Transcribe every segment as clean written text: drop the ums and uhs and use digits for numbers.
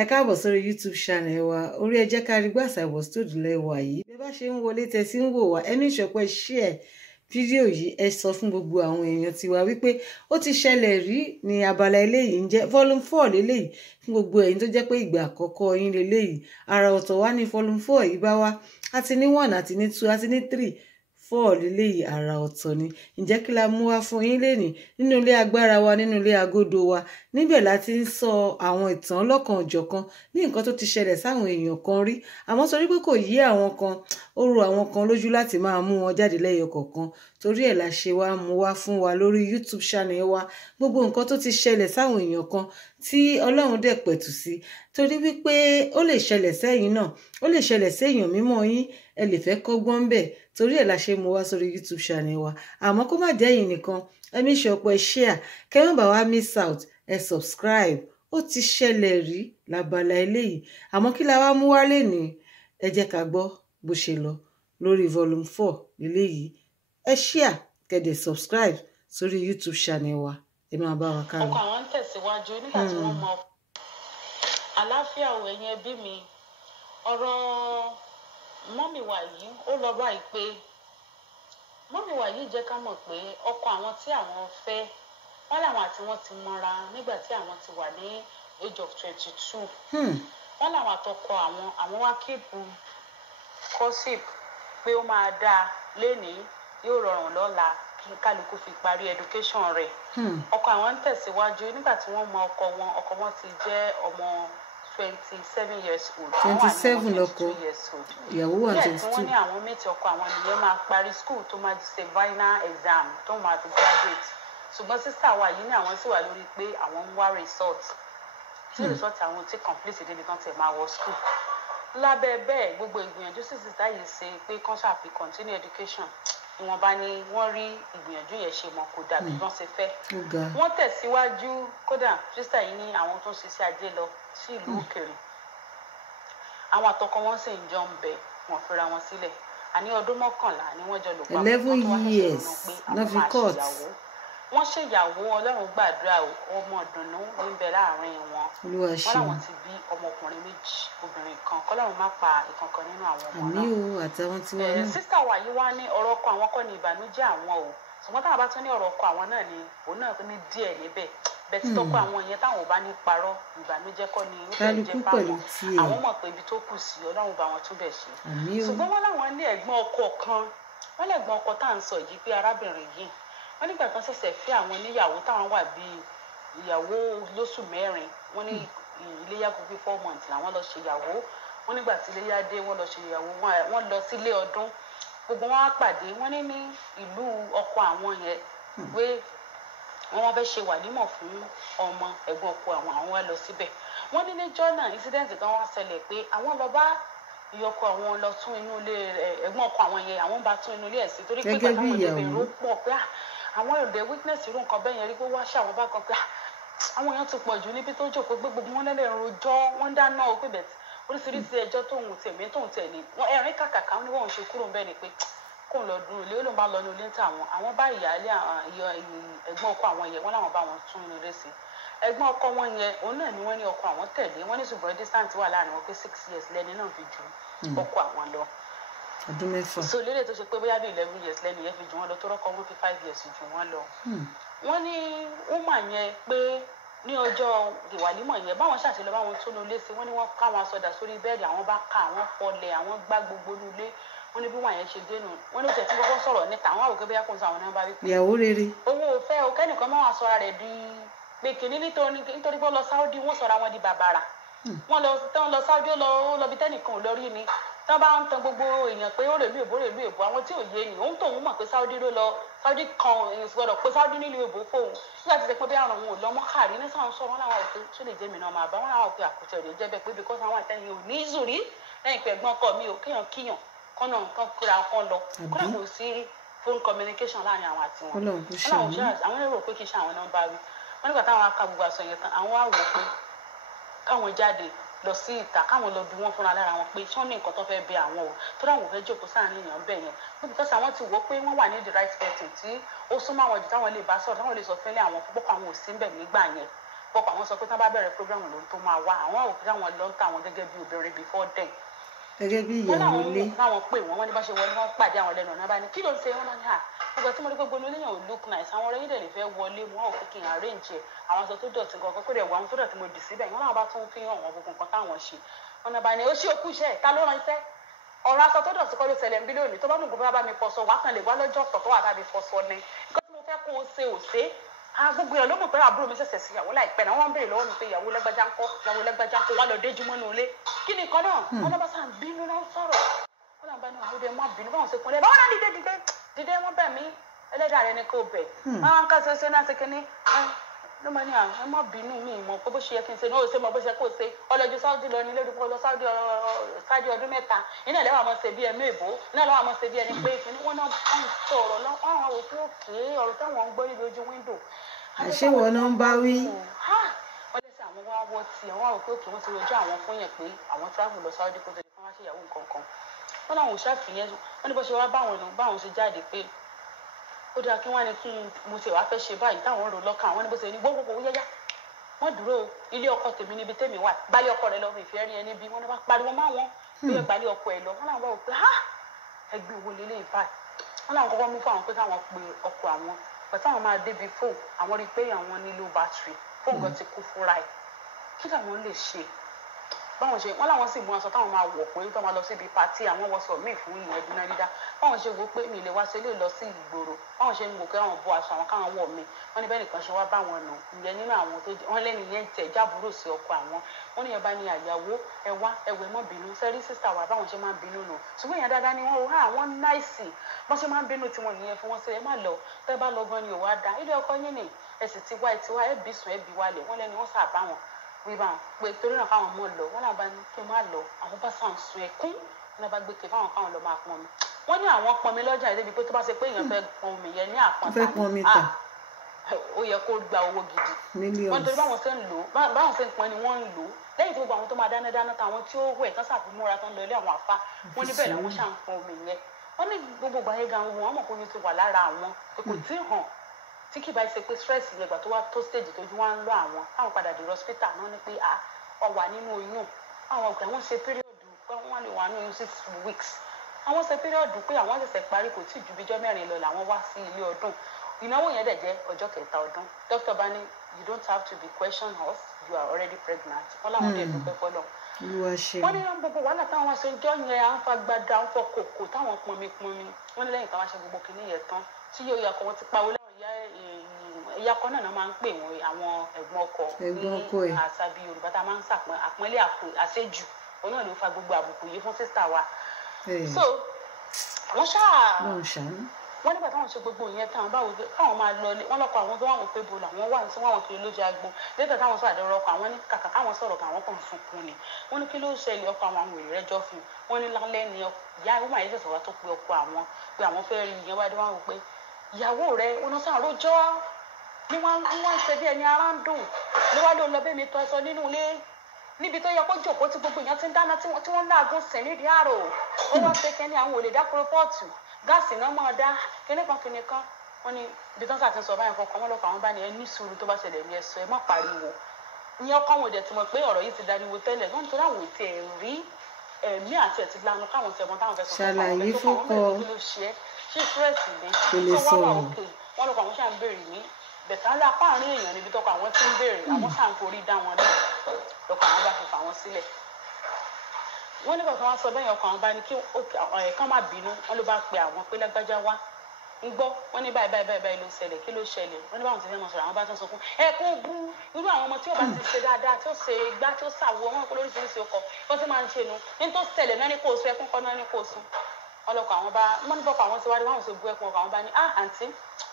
Ẹ káàbọ̀ sórí YouTube channel wa. Orí Ẹ Jẹ́ Ká Rí Gbàsà Ìwọ̀ Studio lẹ́wà yìí. Bí ẹ bá ṣe ń wọlé tẹ́ sí ń wò wá, ẹni ìṣọ̀pẹ́ share fídíò yìí, ẹ sọ fún gbogbo àwọn èèyàn tiwa wípé ó ti ṣẹlẹ̀ rí ní abala eléyìí ń jẹ́ volume 4 leléyìí fún gbogbo ẹ̀yin tó jẹ́ pé ìgbà àkọ́kọ́ yín leléyìí. Àrà ọ̀tọ̀ wá ní volume 4 yìí bá wá. A ti ní 1 àti ní 2 àti ní 3. 4 leléyìí àrà ọ̀tọ̀ ni. Ǹjẹ́ kí la mú wá fún yín lénìí nínú ilé agbára wa, nínú ilé agodo wa. Níbẹ̀ la ti ń sọ àwọn ìtàn lọ́kan òjọ̀kan ní nǹkan tó ti ṣẹlẹ̀ sáwọn èèyàn kan rí. Àmọ́ torí pé kò yé àwọn kan, ó ru àwọn kan lójú láti máa mú wọn jáde lẹ́yọ kọ̀ọ̀kan. Torí ẹ̀ la ṣe wá mú wá fún wa lórí YouTube channel wa. Gbogbo nǹkan tó ti ṣẹlẹ̀ sáwọn èèyàn kan tí Ọlọ́run dẹ̀ pẹ̀tù sí. Torí wípé ó lè ṣẹlẹ̀ sẹ́yìn náà, ó lè ṣẹlẹ̀ sí èèyàn mímọ́ yín, ẹ lè fẹ́ kọ́gbọ́n bẹ̀. Torí ẹ̀ la ṣe mú wá sórí YouTube channel wa. Àmọ́ kó má jẹ́ ẹ̀yin nìkan, ẹ make sure pé share, kẹ́ má bá wa miss out, ẹ subscribe. Ó ti ṣẹlẹ̀ rí lábala eléyìí. Àmọ́ kí la wá mú wá lénìí? Ẹ jẹ́ ká gbọ́ bó ṣe lọ lórí volume 4 eléyìí. Ẹ share, kẹ́ dẹ̀ subscribe sórí YouTube channel wa. Ẹ máa bá wa ká lọ. Ọkọ àwọn ń tẹ̀síwájú nígbà tí wọ́n mọ àlàáfíà òwe yẹn bí mi. Ọ̀rọ̀ mọ́mì wa yìí ó lọ báyìí pé mọ́mì wa yìí jẹ́ ká mọ̀ pé ọkọ àwọn tí àwọn fẹ́ wọ́n làwọn àti wọ́n ti mọ́ra nígbà tí àwọn ti wà ní age of 22. Wọ́n làwọn àtọkọ àwọn wá kíìpù gossip pé ó máa dáa lénìí yóò rọrùn lọ́la kí kálukú fi parí education rẹ̀. Ọkọ àwọn ń tẹ̀síwájú nígbà tí wọ́n mọ ọkọ wọn ti jẹ́ ọmọ 27 years old. 27 lọkọ, ìyàwó wà 22. Tí wọ́n ní àwọn méjì ọkọ àwọn nìyẹn máa parí school tó máa di ṣe final exam tó máa fi graduate. Ṣùgbọ́n sísá wa yìí ní àwọn sì wà lórí pé àwọn ń wá result tí result àwọn ti complete débi kan tẹ̀ máa wọ school. Lábẹ́ bẹ́ẹ̀ gbogbo ìgbìyànjú sí sísá yìí ṣe pé kán ṣàfi continue education. Ìwọ̀nba ni wọ́n rí ìgbìyànjú yẹn ṣe mọ́ kó dàbí wọ́n ṣe fẹ́. Wọ́n tẹ̀síwájú kódà sísá yìí ní àwọn tó ń ṣiṣẹ́ ajé lọ sí ìlú òkèèrè. Àwọn àtọkọ wọn sì ń jọ ń bẹ wọn fẹ́ra wọn sílẹ̀. Àní ọdún 11 ni wọ́n jọ lò papọ̀. 11 years náà fi court. Wọ́n ṣèyàwó, Ọlọ́run gbàdúrà, ọmọ ìdùnnú níbẹ̀ láàrin wọn. Wọ́n làwọn ti bí ọmọkùnrin 2, obìnrin kan. Kọ́lọ́run má pa ìkankan nínú àwọn ọmọ náà. Àmì o àtàwọn tí wọ́n náà. Sísá wa yìí wá ní ọ̀rọ̀ ọkọ àwọn kọ́ ni ìbànújẹ́ àwọn o. Ṣùgbọ́n táwọn bá tún ní ọ̀rọ̀ ọkọ àwọn náà ni òun náà ní díẹ̀ níbẹ̀. Bẹ́ẹ̀ tí tọ́kọ àwọn yẹn táwọn ò bá ní parọ́ ìbànújẹ́ kọ́ ni ó fẹ́ jẹ́ fáwọn. Àwọn mọ̀ pé ibi tó kù sí Ọlọ́run bá wọn túbẹ̀ ṣe. Ṣùgbọ́n wọ́n láwọn ní ẹ̀gbọ́n ọkọ kan. Wọ́n lẹ́gbọ́n ọkọ tá à ń sọ yìí pé arábìnrin yìí wọ́n nígbà kan ṣẹ̀ṣẹ̀ fẹ́ àwọn níyàwó táwọn wà bíi ìyàwó lóṣù 4. Wọ́n ní iléyá kò pé 4 months làwọn lọ ṣe ìyàwó. Wọ́n nígbà tí iléyá dé wọ́n lọ ṣe ìyàwó, wọ́n lọ sílé ọdún. Gbogbo wọn á pàdé. Wọ́n ní ìlú ọkọ àwọn yẹn pé wọ́n fẹ́ ṣe wàlímọ̀ fún ọmọ ẹ̀gbọ́n ọkọ àwọn wá lọ síbẹ̀. Wọ́n ní níjọ́ náà incident kan wá ṣẹlẹ̀ pé àwọn lọ bá ìyọkọ àwọn lọ tún inú ilé ẹ̀gbọ́n ọkọ àwọn yẹn, àwọn bá tún inú ilé ẹ̀ sí torí pé pàtàkì àwọn ìbẹ̀rù pọ̀ pé àwọn òde witness irú nǹkan bẹ́ẹ̀ yẹn rí pé wá ṣe àwọn bá kan pé àwọn èèyàn ti pọ̀ jù níbi tó jókòó pé gbogbo wọn lẹ́lẹ̀ rojọ́ wọ́n dáná o pé bẹ̀t oríṣiríṣi ẹjọ́ tóun tèmi tóun tẹ̀lé wọn ẹ̀rín kàkàkà ní wọ́n ṣe kúrò bẹ́ẹ̀ ni pé kóun lọ dúró ilé ó lóun bá lọ ní ilé ń tà àwọn bá ìyáálé ẹ̀gbọ́n ọkọ àwọn yẹn wọ́n láwọn bá wọn tún inú ilé sí. Ẹ̀gbọ́n ọkọ wọn yẹn òun náà ni wọ́n ní ọkọ àwọn tẹ̀lé wọ́n ní ṣùgbọ́n distance wà láàrin wọn pé 6 years lẹ́ni náà fi ju ọkọ àwọn lọ. Ọdún 6. So lélẹ̀ tó ṣe pé bóyá bí 11 years lẹ́ni yẹn fi jù wọ́n lọ tó rọ́kọ wọn fi 5 years jù wọ́n lọ. Wọ́n ní woman yẹn pé ní ọjọ́ ìwàlímọ̀ yẹn báwọn ṣàṣelọ báwọn tó lólé sí wọ́n ní wọ́n ká wọn sọdà sórí bẹ́ẹ̀dì àwọn bá ká àwọn fọlẹ̀ àwọn gbá gbogbo nulẹ̀ wọ́n ní bí wọ́n yẹn ṣe dénú wọ́n ní ó tẹ̀ tí kọ́kọ́ sọ̀rọ̀ níta àwọn àwòkẹ́ bóyá kò ń sọ àwọn náà bá wí pé ìyàwó rere. owó òfẹ́ o kẹ́nìkan máa wà sọ́ra rẹ̀ di pé kìnní nítorí pé ó lọ Saudi wọ́n sọ̀rọ̀ àwọn di bàbàrà. Wọ́n lọ Saudi ó lọ bí tẹ́nìkan ò lọ rí ni. Tọ́ bá ń tan gbogbo èèyàn pé ó rèlú èbó àwọn tí ò yé ni òun tóun mọ̀ pé Saudi ló lọ Saudi kan ìgbọ́dọ̀ pé Saudi nílùú èbó fóun nígbà tí ṣe pé bí àrùn òun ò lọ mọ́ kárí ní sáà ń sọ wọn láwọn òpin tó lè jẹ́ mi náà máa bá wọn láwọn òpin àkùtẹ̀ òde jẹ́ bẹ́ẹ̀ pé because àwọn àtẹ̀yìn ò ní ìzùrí lẹ́yìn pé ẹ̀gbọ́n ọkọ mi ò kíyàn kọ́nà nǹkan kúra kan lọ kódà kò sí phone communication láàrin àwọn àti wọn. Àwọn èrò pé kì í ṣe àwọn náà bá wí wọn nígbà táwọn aka gbogbo àṣọ yẹn tán àwọn wá wò pé káwọn jáde lọ sí ìta káwọn lọ bí wọn fúnra lára wọn pé tí wọn ní nǹkan tó fẹ́ bẹ àwọn o tó dáwọn fẹ́ jókòó sáàrin èèyàn bẹ́ẹ̀ yẹn wọn bí kọ́sì àwọn ti wò pé wọ́n wà ní the right person tí ó súnmọ́ àwọn jù táwọn lè bá sọ̀rọ̀ táwọn lè sọ fẹ́lẹ́ àwọn púpọ̀ àwọn ò sí ń bẹ̀ nígbà yẹn pọ̀pọ̀ àwọn sọ pé tá bá bẹ̀rẹ̀ program ló ń tó máa wá àwọn òkè àwọn ló ń ta àwọn gẹ́gẹ́ bí obìnrin before then. gẹ́gẹ́ bí ìyàwó ilé. láwọn pè wọ́n ní bá ṣe wọlé wọ́n pàdé àwọn lẹ́nu ọ̀nà bá ní kí ló ń ṣe wọ́n máa ní à gbogbo tí mo rí gbogbo oníléyàn ò look nice àwọn ọ̀rẹ́ yìí dẹ̀ lè fẹ́ wọlé wọn ò fi kí n arrange ẹ̀ àwọn aṣọ tó dọ̀tí gan kókó dẹ̀ wọ àwọn tó dọ̀tí mo dì síbẹ̀ wọ́n náà bá tún fi hàn wọn gbogbo nǹkan táwọn ṣe wọn náà bá ní ó ṣí òkú iṣẹ́ ta ló rán iṣẹ́ ọ̀rọ̀ aṣọ tó dọ̀tí kọ́ ló ṣẹlẹ̀ ń bí lónìí tó bá mú gbogbo bá mi fọṣọ wá kàn lè wá lọ́jọ́ ọ̀tọ̀ tó wà bá mi fọṣọ ni nǹkan tí mo fẹ́ kó o ṣe ò ṣe gbogbo èèyàn ló mọ̀ pé àbúrò mi ṣẹ̀ṣẹ̀ sí ìyàwó láìpẹ́ náà wọ́n ń béèrè lọ́wọ́ mi pé ìyàwó lẹ́gbẹ́já ń kọ́ wá lọ déjú mọ́nú ilé kí ni kan náà wọ́n náà bá sàn bínú náà sọ̀rọ̀ wọ́n náà bá ní àwọn ọdẹ má bínú báwọn ṣe kúnlẹ̀ báwọn náà dìde wọ́n bẹ̀ mí ẹlẹ́dàá rẹ ni kò bẹ̀ àwọn kan ṣe náà ṣe kínní ló máa ní àwọn ẹ má bínú mi mọ̀ pé bó ṣe yẹ kí n ṣe ní ó ṣe mọ̀ bó ṣe kó ṣe ọlọ́jú sáúdì lọ nílé ìdúpọ̀ lọ sáúdì ọdún mẹ́ta iná ìlẹ́wà máa ṣe bí ẹ̀mí èbó iná ìlẹ́wà máa ṣe bí ẹni pé kínní wọ́n náà ń sọ̀rọ̀ lọ́wọ́ àwọn òfin òkè ọ̀rọ̀ táwọn ń gbọ́ níbi ojú wíńdò àṣewọ náà ń bá wí. wọ́n lè ṣe àwọn wá wọ́ ti àwọn àwọn òkè wọ́n ti rojú àwọn fún yẹn pé àwọn travel lọ sáúdì kó tó di fún wá ṣe ìyàwó nǹkan kan wọ́n láwọn òṣàfihàn wọ́n ní bó ṣe wá báwọn ṣe jáde pé ó dáa kí wọ́n ní kí mo ṣe wàá fẹ́ ṣe báyìí táwọn rò lọ́kàn àwọn ní bó ṣe ní gbogbo yẹ́yá wọ́n dúró ilé ọkọ tèmi níbi tèmi wà gbálẹ̀ ọkọ rẹ lọ́wọ́ ìfẹ́ rí ẹni bí wọ́n ní bá pariwo má wọn bí wọ́n gbálẹ̀ ọkọ ẹ lọ wọ́n làwọn bá wò pé ẹgbẹ́ owó lélẹ̀ ìbáyìí wọ́n làwọn kọ́kọ́ mú fún àwọn pé káwọn pe ọkọ àwọn pẹ̀tẹ́ àwọn máa débi fóònù àwọn rí i pé àwọn nílò bátìrì fóònù gan ti kú fúnra ẹ̀ kí làwọn lè ṣe báwọn ṣe wọn làwọn sì mú aṣọ táwọn máa wọ̀ pé tó máa lọ síbi pàtí àwọn wọṣọ míì fún ìyẹn ẹbí náà dídá báwọn ṣe wò pé mi lè wá ṣe lè lọ sí ìgboro báwọn ṣe ń wò pé àwọn bọ aṣọ àwọn káwọn wọ̀ mí wọn ní bẹ́ẹ̀ nìkan ṣe wá báwọn nà ìyẹn nínú àwọn tó wọn lẹ́nu yẹn tẹ̀ jábúrò sí ọkọ àwọn wọn ní ẹ̀bá ni àyàwó ẹwà ẹ̀wẹ̀ mọ́ bínú sẹ́rí sísà wà báwọn ṣe máa ń bínú nù ṣùgbọ́n èèyàn dáadáa ni wọ́n wò àwọn náìsì bọ́n ṣe máa ń bínú tiwọn nìyẹn fún wọn ṣe ẹ má lọ tẹ́ bá lọ gan ni òwò á da ilé ọkọ yín ni ẹ sì ti wá ẹ ti wá ẹ bí sùn ẹ bí wálẹ̀ wọ́n lẹ́ni wọ́n sà bá wọn wíwá pé torí náà káwọn mọ lọ wọn náà bá ní kí n má lọ àwọn bá sàn sun ẹkún wọn bá gbé ké káwọn lọ máa pọn mi wọn ní àwọn pọn mi lọ́jà yìí débi pé tó bá ṣe pé èèyàn fẹ́ pọn omi yẹn ní àpọ̀ntà ó yẹ kó gba owó gidi wọn torí báwọn ṣe ń lò báwọn ṣe ń pọn ni wọ́n ń lò lẹ́yìn tí gbogbo àwọn tó máa dáná táwọn tí ó wẹ̀ tán ṣàfimúra tán lọ ilé àwọn àfa wọn níbẹ̀ làwọn ṣà ń pọn omi yẹn wọn ní gbogbo gbàyẹ gan wọn mọ̀ pé omi ti wà lára àwọn pé kò tí ì hàn tí kì bá ṣe pé stress yẹn gbà tó wá tó stage tójú wá ń lọ àwọn táwọn padà dé hospital náà ní pé ọ wà nínú oyún àwọn ọgbà wọn ṣe píríọ̀dù pé wọ́n lè wà nínú 6 weeks àwọn ṣe píríọ̀dù pé àwọn ṣẹ̀ṣẹ̀ parí kò tí ì ju bíjọ́ 4 lọ làwọn wá sí ilé ọdún ìnáwó yẹn dẹ̀ jẹ́ ọjọ́ 3 ọdún dókítà bá ní you don't have to be question us you are already pregnant wọ́n láwọn dẹ̀ dúpẹ́ fọlọ́ wọ́n ní gbogbo wàhálà táwọn wá ṣe ọjọ́ yẹn à ń fa gbada ń fọ kòkò táwọn pọnmi wọ́n ní lẹ́yìn táwọn ṣe gbogbo kìíní yẹn tán tí yóò yà kọ́ wọ́n ti pawó lẹ́wọ̀n ìyá kan náà máa ń pè wọ́n àwọn ẹ̀gbọ́n ọkọ ní àṣà bíi Yorùbá tá a máa ń àpọ́nlé àṣejù òun náà ló fa gbogbo àbùkù yìí fún sísá wa so wọ́n wọ́n nígbà táwọn ṣe gbogbo ìyẹn táwọn báwo káwọn máa lọ wọ́n lọ́kọ̀ àwọn tó wà wọ́n pé bo làwọn wà sí wọn kiri lójú agbọn lẹ́tọ̀ táwọn sọ àdéhùn ọkọ̀ àwọn ní kàkà káwọn sọ̀rọ̀ káwọn kàn sunkún ni wọ́n ní kí ló ṣẹlẹ̀ ọkọ̀ àwọn òrì rẹ́jọ́ fún wọn ní lálẹ́ ni ìyá ìwọ̀n àyè ṣẹ̀ṣẹ̀ wá tó pe ọkọ̀ àwọn pé àwọn fẹ́ rí ìyẹn wá dé wọn wò pé ìyàwó rẹ̀ wọn sàn lójọ́ ni wọ́n ṣe bí ẹni ara ń dùn ló wá ló lọ bẹ́ẹ̀ mi tọ́ ẹsọ nínú ilé níbi tó yẹ kó jòkó tí gbogbo èèyàn ti ń dáná tí wọ́n láàgùn sẹ̀ nídìí àrò ó wá pé kẹ́ni àwọn olè dákúrò pọ́ọ̀tù gáàsì náà máa dá kíní kan wọ́n ní ibi tó ń sàtúnṣe ọba yẹn fọkàn wọn lọ́kọ̀ àwọn bá ní ẹ ní sùúrù tó bá ṣẹlẹ̀ ní ẹ̀sọ́ ẹ má pariwo ìyẹn ọkọ àwọn òde tí mo pé ọ̀rọ̀ yìí ti dariwo tẹ́lẹ̀ wọ́n nítorí àwọn ètò ẹ̀ rí ẹ̀mí àti ẹ̀ ti lanu káwọn ti ẹ̀mọ́ táwọn fẹ́ sọ fún àwọn tó kọ́ wọn ló ṣe ṣé fúrẹ́sì ni tó wá wà òkè wọ́n lọ́kọ̀ àwọn ṣáà ń béèrè ní bẹ̀tà ńlá apá àárín èèyàn níbi tọ́kọ̀ àwọn tí ń béèrè àwọn ṣáà ń forí dá wọn náà lọ́kọ̀ àwọn bá fi fà wọ́n sílẹ̀ wọ́n nígbà tí wọ́n sọ bẹ́ẹ̀ ọkọ̀ àwọn bá ní kí kán má bínú wọ́n ló bá pe àwọn pé lágbájá wá ń gbọ́ wọ́n ní báyìí ló ṣẹlẹ̀ kí ló ṣẹlẹ̀ wọ́n ní báwọn ti fẹ́ mọ̀ sọ̀rọ̀ àwọn bá tún sọ fún ẹ kó bú irú àwọn ọmọ tí ó bá ti ṣe dáadáa tí ó ṣe gbá tí ó ṣàwọ wọn kó lóríṣiríṣi ọkọ̀ wọ́n ti máa ń ṣe nu ní tó ṣẹlẹ̀ náà ní kó o sọ ẹkún kọ́ náà ní kó o sùn ọlọ́kọ̀ àwọn bá wọ́n ní bọ́kọ̀ àwọn ti wá rí wọ́n ṣe bú ẹkún ọkọ̀ àwọn bá ní àǹtí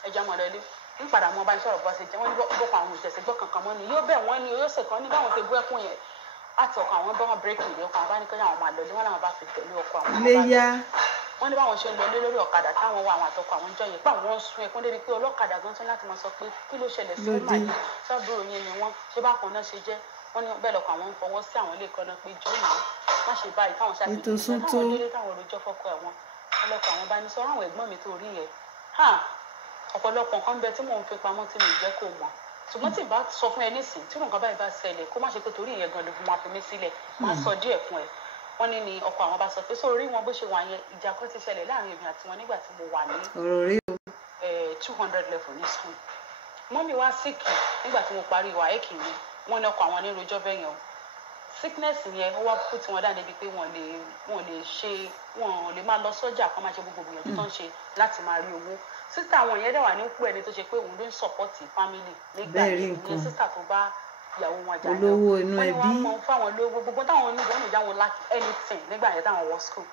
ẹja mọ̀ lọ́lé ń padà mọ́ bá ń sọ̀rọ̀ bọ́ ṣe jẹ́ wọ́n ní bọ́kọ̀ àwọn òṣèṣẹ́ gbọ́ kankan mọ́ ni yóò bẹ̀ wọ́n ni yóò ṣèkan ní báwọn ṣe bú ẹkún yẹn láti ọkọ àwọn bá wọn bírèkì ìlú ọkọ àwọn bá ní kí àwọn máa lọlé wọn làwọn bá fi tẹ̀lé ọkọ àwọn wọn ní báwọn ṣe ń lọlé lórí ọ̀kadà táwọn wà àwọn àtọkọ àwọn jọ yẹn pé àwọn ń sun ẹkún débi pé ọlọ́kadà gan tún láti máa sọ pé kí ló ṣẹlẹ̀ sí ọmọ yìí sábúrò yẹn ni wọ́n ṣé bákan náà ṣe jẹ́ wọ́n ní bẹ́ẹ̀ lọ́kọ̀ àwọn ń fọwọ́ sí àwọn ilé kan náà pé jọ́ náà má ṣe báyìí káwọn ṣàfihàn táwọn délé táwọn olójọ́ fọ́kọ ẹ̀wọ̀n ọlọ́kọ̀ àwọn bá ní sọ àwọn ẹ̀gbọ́n mi tó rí yẹn ọ̀pọ̀lọpọ̀ nǹkan bẹ tí mò ń fi pamọ́ tí mi jẹ́ kó mọ̀ ṣùgbọ́n tí n bá sọ fún ẹ nísìn tí nǹkan báyìí bá ṣẹlẹ̀ kó má ṣe pé torí ìyẹn gan ló fún wa fi mí sílẹ̀ máa sọ díẹ̀ fún ẹ wọ́n ní ni ọkọ àwọn bá sọ pé sórí wọn bó ṣe wà yẹn ìjà kan ti ṣẹlẹ̀ láàrin èmi àti wọn nígbà tí mo wà ní 200 level ní school mọ́mí wá síkì nígbà tí mo parí ìwà ẹ̀kì mi wọ́n ní ọkọ àwọn ní rojọ́ bẹ́yẹn o sickness yẹn ó wá put wọn dáa débi pé wọn lè máa lọ sọ́jà kó máa ṣe gbogbo ìgbìyànjú tó ń ṣe láti máa rí owó sísá àwọn yẹn dẹ̀ wà ní púpọ̀ ẹni tó ṣe pé òun ló ń support family nígbà yẹn sísá tó bá ìyàwó wọn jà náà wọ́n ní wọ́n mọ fáwọn lówó gbogbo táwọn onígbà wọn ò já wọn lack anything nígbà yẹn táwọn wọ school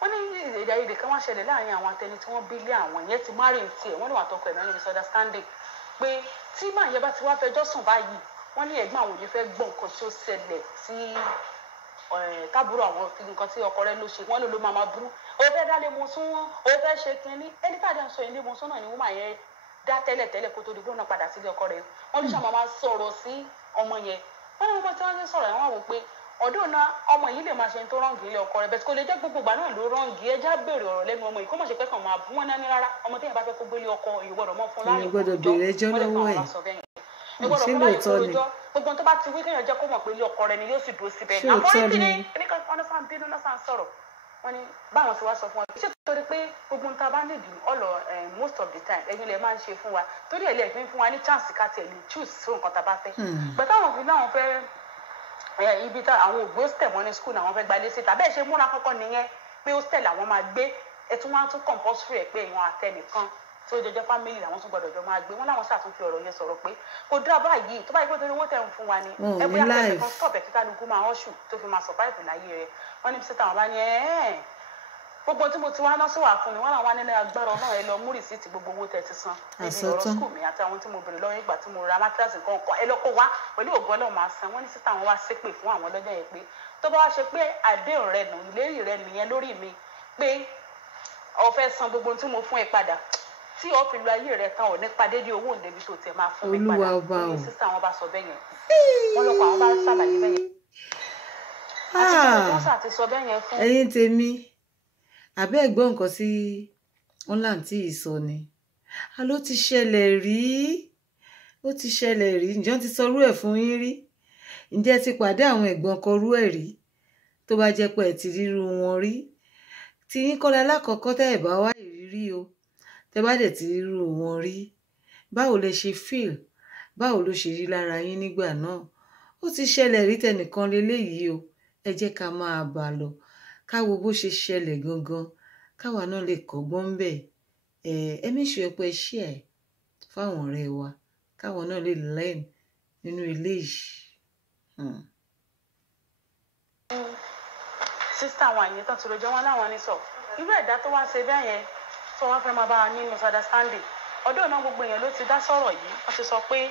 wọ́n ní èdè àìyedè kan wá ṣẹlẹ̀ láàrin àwọn atẹni tí wọ́n bí lé àwọn yẹn ti marry tiẹ̀ wọ́n ní wà tọkọ ẹ̀ náà ní misunderstanding pé tí màá yẹn bá ti wá fẹjọ́ sùn báyìí wọ́n ní ẹ̀gbọ́n àwọn òní fẹ́ gbọ́ nǹkan tí ó ṣẹlẹ̀ sí tábúrò àwọn nǹkan tí ọkọ rẹ̀ ló ṣe wọ́n ló máa burú ó fẹ́ dá lé mo sún wọn ó fẹ́ ṣe kínní ẹni tá a dá sọ ilé mo sún náà ni wọ́n máa yẹn dá tẹ́lẹ̀ kó tó di gbóná padà sílé ọkọ rẹ̀ wọ́n ló ṣàmọ́ máa sọ̀rọ̀ sí ọmọ yẹn wọ́n ní wọ́n tí wọ́n ti sọ̀rọ̀ yẹn wọ́n wò pé ọdún náà ọmọ yìí lè máa ṣe tó rọ́ǹgì ilé ọkọ rẹ̀ bẹ́ẹ̀ kó lè jẹ́ gbogbo ìgbà náà ló rọ́ǹgì ẹja béèrè ọ̀rọ̀ lẹ́nu ọmọ yìí kó mọ̀ ṣe pé kàn máa bú wọn náà ní rárá ọmọ téèyàn bá fẹ́ kó gbélé ọkọ ìgbọ́dọ̀ mọ́ fún láàrin gbogbo tó bá ti wí kéèyàn jẹ́ kó mọ̀ pé ilé ọkọ rẹ̀ ni yóò sì dúró síbẹ̀ àmọ́ ní kíni kíníkan ọ̀nà sáà ń bínú náà sáà ń sọ̀rọ̀ wọ́n ní báwọn ti wá sọ fún wọn ṣé torí pé gbogbo nǹkan bá nídìí ọ̀lọ̀ most of the time ẹ̀yin lè máa ń ṣe fún wa torí ẹ̀ lè fi fún wa ní chance ká tiẹ̀ lè choose fún nǹkan tá a bá fẹ́ gbẹ̀tà àwọn òfin náà fẹ́ ibi tá àwọn ògbé hostel wọn ní school náà wọ́n fẹ́ gbalé síta bẹ́ẹ̀ ṣe múra kọ́kọ́ nìyẹn pé hostel làwọn máa gbé ẹtún wọn á tún compulsory ẹ̀ pé èèyàn àtẹnìkan tó jẹjẹ family làwọn tún gbọ́dọ̀ jọ máa gbé wọn láwọn ṣàtúnfi ọ̀rọ̀ yẹn sọ̀rọ̀ pé kò dá báyìí tó bá yẹ pé torí owó tẹ̀ ń fún wa ni ẹ bóyá pẹ̀lú kan stop ẹ̀ kí kálukú máa ọ̀ṣù tó fi máa survive láyé rẹ̀ wọ́n ní síta wọn bá ní gbogbo tí mo ti wá náà sí wà fún mi wọn làwọn nílé agbára Ọlọ́run ẹ lọ mú rìsíìtì gbogbo owó tẹ́ ti san níbi ọ̀rọ̀ skul mi àti àwọn tí mo bèrè lọ́wọ́ ìgbà tí mo ra mátíráàsì nǹkan ẹ lọ kó wá pẹ̀lú ògùn Ọlọ́run máa san wọ́n ní síta wọn wá ṣépè fún àwọn lọ́jọ́ yẹn pé tó bá wá ṣe pé àdéhùn rẹ nù ìlérí rẹ nìyẹn lórí mi pé o fẹ́ san gbogbo tí mo fún ẹ padà tí o fi lu ayé rẹ tán ò ní padé dé owó òǹdẹbi tó tẹ máa fún mi padà wọ́n ní sísá wọn bá sọ bẹ́ẹ̀ yẹn wọ́n lọ́kọ̀ àwọn bá ṣàlàyé bẹ́ẹ̀ yẹn àti wọ́n ṣàti sọ bẹ́ẹ̀ yẹn fún. ẹ̀yin tèmi àbẹ́ ẹ̀gbọ́n nǹkan tí wọ́n láǹtí yìí sọ ni ló ti ṣẹlẹ̀ rí ǹjẹ́ wọ́n ti sọrú ẹ̀ fún yín rí ǹjẹ́ ti pàdé àwọn ẹ̀gbọ́n kọrú ẹ̀ rí tó bá jẹ́ pé ẹ ti ríru wọn rí tí yín kọ́lá lákọ̀ọ́kọ́ tẹ́ ẹ̀ bá wá ìrírí o tẹ́ bá dẹ̀ ti ríru wọn rí báwo lẹ ṣe feel báwo ló ṣe rí lára yín nígbà náà ó ti ṣẹlẹ̀ rí tẹnìkan leléyìí o ẹ jẹ́ ká máa bá a lọ káwo bó ṣe ṣẹlẹ̀ gangan káwa náà lè kọ́gbọ́n ń bẹ̀ ẹ̀mí ṣe ọpẹ́ ṣí ẹ̀ fáwọn ọ̀rẹ́ wa káwọn náà lè learn nínú ilé yìí. sísá àwọn àyè tán ti rojọ́ wọn láwọn ní sọ irú ẹ̀dá tó wá ṣe bẹ́ẹ̀ yẹn tó wọ́n fẹ́ máa bá wa ní misunderstanding ọdún náà gbogbo èèyàn ló ti dá sọ̀rọ̀ yìí wọ́n ti sọ pé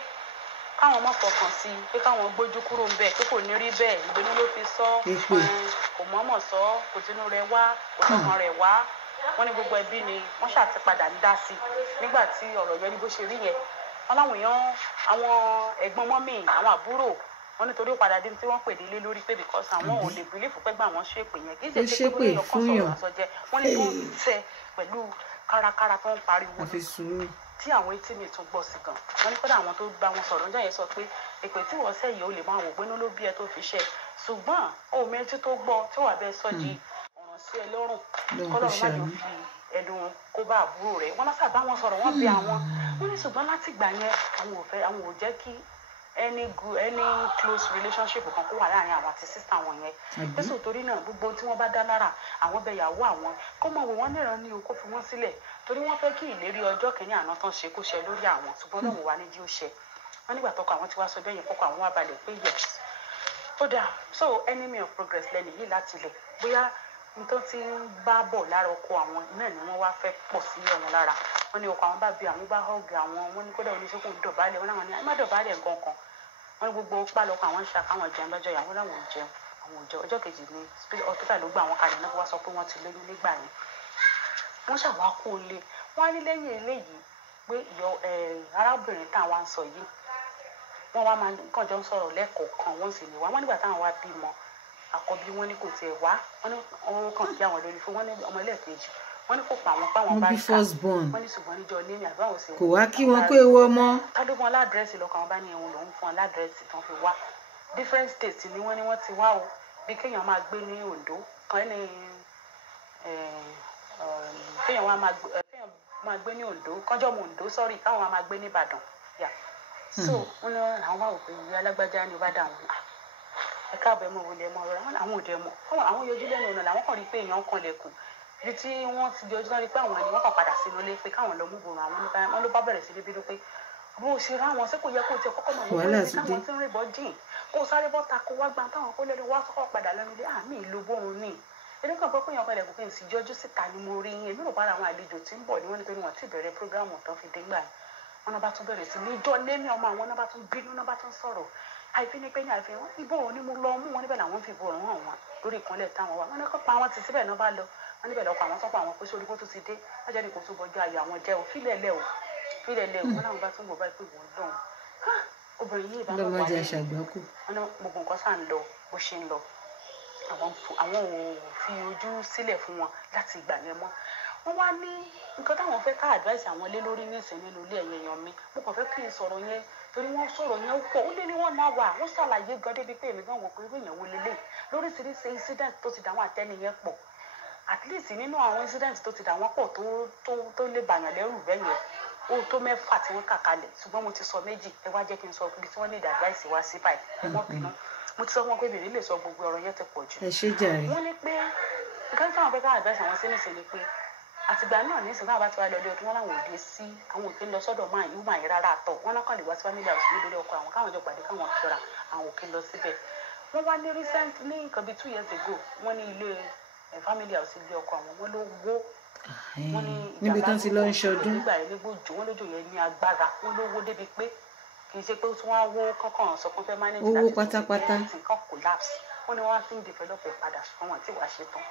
káwọn má fọkàn sí i pé káwọn gbójú kúrò ńbẹ̀ pé kò ní rí bẹ́ẹ̀ ìbínú ló fi sọ kò mọ̀ọ́mọ̀ sọ kò tinú rẹ̀ wá kò tọkàn rẹ̀ wá wọ́n ní gbogbo ẹbí ni wọ́n ṣàti padà ń dá sí i nígbà tí ọ̀rọ̀ yẹn ní bó ṣe rí yẹn wọ́n láwọn èèyàn àwọn ẹ̀gbọ́n mọ́mì àwọn àbúrò wọ́n nítorí ó padà dé tí wọ́n pè délé lórí pé because àwọn ò lè bìlífù pé gbà wọ́n ṣépè yẹn kì í ṣe pé kí wọ́n sọ̀rọ̀ àsọjẹ wọ́n ní kí wọ́n tẹ pẹ̀lú kárakára tó ń pariwo tí àwọn etí mi tún gbọ́ sí gan wọ́n ní kódà àwọn tó bá wọn sọ̀rọ̀ níjà yẹn sọ pé èpè tí wọ́n sẹ́yìn ó lè máa wò pé ní ló bí ẹ tó fi ṣe ṣùgbọ́n òun mi tí tó gbọ́ tí wàá bẹ́ẹ̀ sọ di ọ̀ràn sí ẹ lọ́rùn kọ́lọ́run má yóò fi ẹ̀dùn kó bá àbúrò rẹ̀ wọ́n lásà bá wọn sọ̀rọ̀ wọ́n bí àwọn wọ́n ní ṣùgbọ́n láti gbà yẹn àwọn ò jẹ́ kí any close relationship kan kó wà láàrin àwọn àti sísá wọn yẹn pèsè torí náà gbogbo tí wọ́n bá dá lára àwọn bẹyàwó àwọn kó mọ wò wọ́n níran ní o kó fi wọ́n sílẹ̀ torí wọ́n fẹ́ kí ìlérí ọjọ́ kìíní àná tán ṣe kó ṣe lórí àwọn ṣùgbọ́n náà wò wá ní jí ó ṣe wọ́n nígbà tọkọ àwọn tí wàá sọ bẹ́ẹ̀ yẹn kọkọ àwọn wá balẹ̀ pé yes ó dáa so enemy of progress lẹ́nu yìí láti lẹ̀ bóyá nítorí tí ń bá bọ̀ lára ọkọ àwọn náà ni wọ́n wá fẹ́ pọ̀ sí ẹ̀wọ̀n lára wọ́n ní ọkọ àwọn bá bí àwọn bá hug àwọn wọ́n ní kódà oníṣègùn dọ̀bálẹ̀ wọ́n láwọn ní ẹ má dọ̀bálẹ̀ nǹkan kan wọ́n ní gbogbo pálọ̀kọ̀ àwọn ń ṣe àkáwọn jẹun lọ́jọ́ yìí àwọn làwọn ò jẹun àwọn òjò ọjọ́ kejì ní hospital ló gbà àwọn kalẹ̀ náà wá sọ pé wọ́n ti lóyún nígbà yẹn wọ́n ṣàwá kó o lé wọ́n á ní lẹ́yìn eléyìí pé arábìnrin táwọn ń sọ yìí wọ́n wá máa kàn jọ ń sọ̀rọ̀ lẹ́ẹ̀kọ̀ọ̀kan wọ́n sì ní wá wọ́n nígbà táwọn wá bímọ àkọ́bí wọn ní kò tiẹ̀ wá wọ́n ní wọ́n kàn kí àwọn lórí fún wọn ní ọmọ ẹlẹ́ẹ̀kejì wọ́n ní kò pa àwọn páwọn bá bí first born wọ́n ní ṣùgbọ́n níjọ́ ní ní àbáwọn sí kò wá kí wọn pé ewu ọmọ tọ́dún wọn ládírẹ́sì lọ́kàn wọn bá ní ẹ̀hún lòún fún wọn ládírẹ́sì tán fi wá different states ni wọ́n ti wá o bí kéèyàn máa gbé ní Ondo kan ní kéèyàn máa gbé ní Ondo kọjọ́ mọ Ondo sọ́rí káwọn máa gbé ní Ìbàdàn yà so wọn ní àwọn wà òpin ìyá alágbájá ni ó bá dà wọn ẹ káàbọ̀ ẹ mọ̀ wọlé ẹ mọ̀ ọ̀rọ̀ àwọn òde mọ̀ àwọn yọjú lẹ́nu ọ̀nà làwọn kàn rí pé èèyàn kan lẹ̀kùn ibi tí wọ́n ti yọjú náà rí pé àwọn ẹni wọ́n kàn padà sínú ilé pé káwọn lọ mú bòrò àwọn nípa wọn ló bá bẹ̀rẹ̀ sí níbi pé bó o ṣe rá wọn sí kò yẹ kó o tiẹ̀ kọ́kọ́ mọ̀ wọ́n pé káwọn tí ń rìn bọ́ jìn kó o sáré bọ́ ta kó wá gbà táwọn kó lẹ́nu wá sọ́kọ̀ padà lẹ́nu ilé àmì ìlú bóun ní ẹni kan gbọ́ pé èèyàn padà kò pé nsì yọjú síta ni mo rí yín èmi rò bára àwọn àlejò tí ń bọ̀ ni wọ́n ní pé wọ́n ti bẹ̀rẹ̀ prógráàmù tán fi dé gbà wọn náà bá tún bẹ̀rẹ̀ sí níjọ́ lémi ọmọ àwọn náà bá tún bínú náà bá tún sọ̀rọ̀ àìfi ni pé ní àìfi wọn ibo ni mo lọ mú wọn níbẹ̀ làwọn fi bo ọ̀rọ̀ hàn wọn lórí ìkànlẹ̀ táwọn wà wọn ní kó pa àwọn ti síbẹ̀ náà bá lọ wọn níbẹ̀ lọ́kọ̀ àwọn sọ́kọ̀ àwọn pé sórí kó tún ti dé wọ́n jẹ́ ní kó tún bọjú ayọ̀ àwọn jẹ́ ò fílẹ̀ lẹ̀ wọn làwọn bá tún bọ̀ báyìí pé wọ́n lọ́hùn obìnrin yìí ìbámu wà ní wọn ní gbogbo nǹkan sáà ń lọ bó ṣe ń lọ àwọn ò fi ojú sílẹ̀ fún wọn láti ìgbà yẹn mọ́ wọ́n wá ní nǹkan táwọn fẹ́ ká advice àwọn lé lórí nísìn nínú ilé ẹ̀yẹ èèyàn mi mo kàn fẹ́ kí n sọ̀rọ̀ yẹn torí wọ́n sọ̀rọ̀ yẹn pọ̀ ó lé ní wọ́n náà wà wọ́n ṣàlàyé gan débi pé èmi gan wò pé irú èèyàn wo lélẹ̀ lóríṣiríṣi incident tó ti dà wọ́n àtẹ́ni yẹn pọ̀ at least nínú àwọn incident tó ti dà wọ́n pọ̀ tó lè bàyàn lẹ́rù bẹ́yẹn ó tó mẹ́fà tí wọ́n kà kalẹ̀ ṣùgbọ́n mo ti sọ méjì ẹ wá jẹ́ kí n sọ ibi tí wọ́n ní advice wá sí báyìí ẹ mọ̀ bínú mo ti sọ wọn pé bèrè lè sọ gbogbo ọ̀rọ̀ yẹn ti pọ̀ jù. ẹ ṣe jàre. wọ́n ní pé nǹkan tí àwọn fẹ́ ká advice àwọn sí nìṣẹ́ ni pé àtìgbà náà ní ìsìn náà bá ti wá lọ ilé ọdún wọn làwọn òde sí àwọn òkè lọ sọ́dọ̀ máa yìí máa yẹ rárá àtọ̀ wọn náà kàn lè wá sí family house nílé ọkọ àwọn káwọn jọ pàdé káwọn kíra àwọn òkè lọ síbẹ̀ wọ́n wá ní recent ní nǹkan bíi 2 years ago wọ́n ní ilé family house ilé ọkọ àwọn wọn ló wó wọ́n ní níbi tán ti lọ ń ṣọdún nígbà yẹn ní gbòjò wọn lójó yẹn ní agbára wọn ló wó débi pé kì í ṣe pé tí wọ́n á wó kankan sọ pé fẹ́ manage owó pátápátá kan collapse wọ́n ní wọ́n á fi ń develop ẹ̀ padà fún wọn tí wàá ṣe tán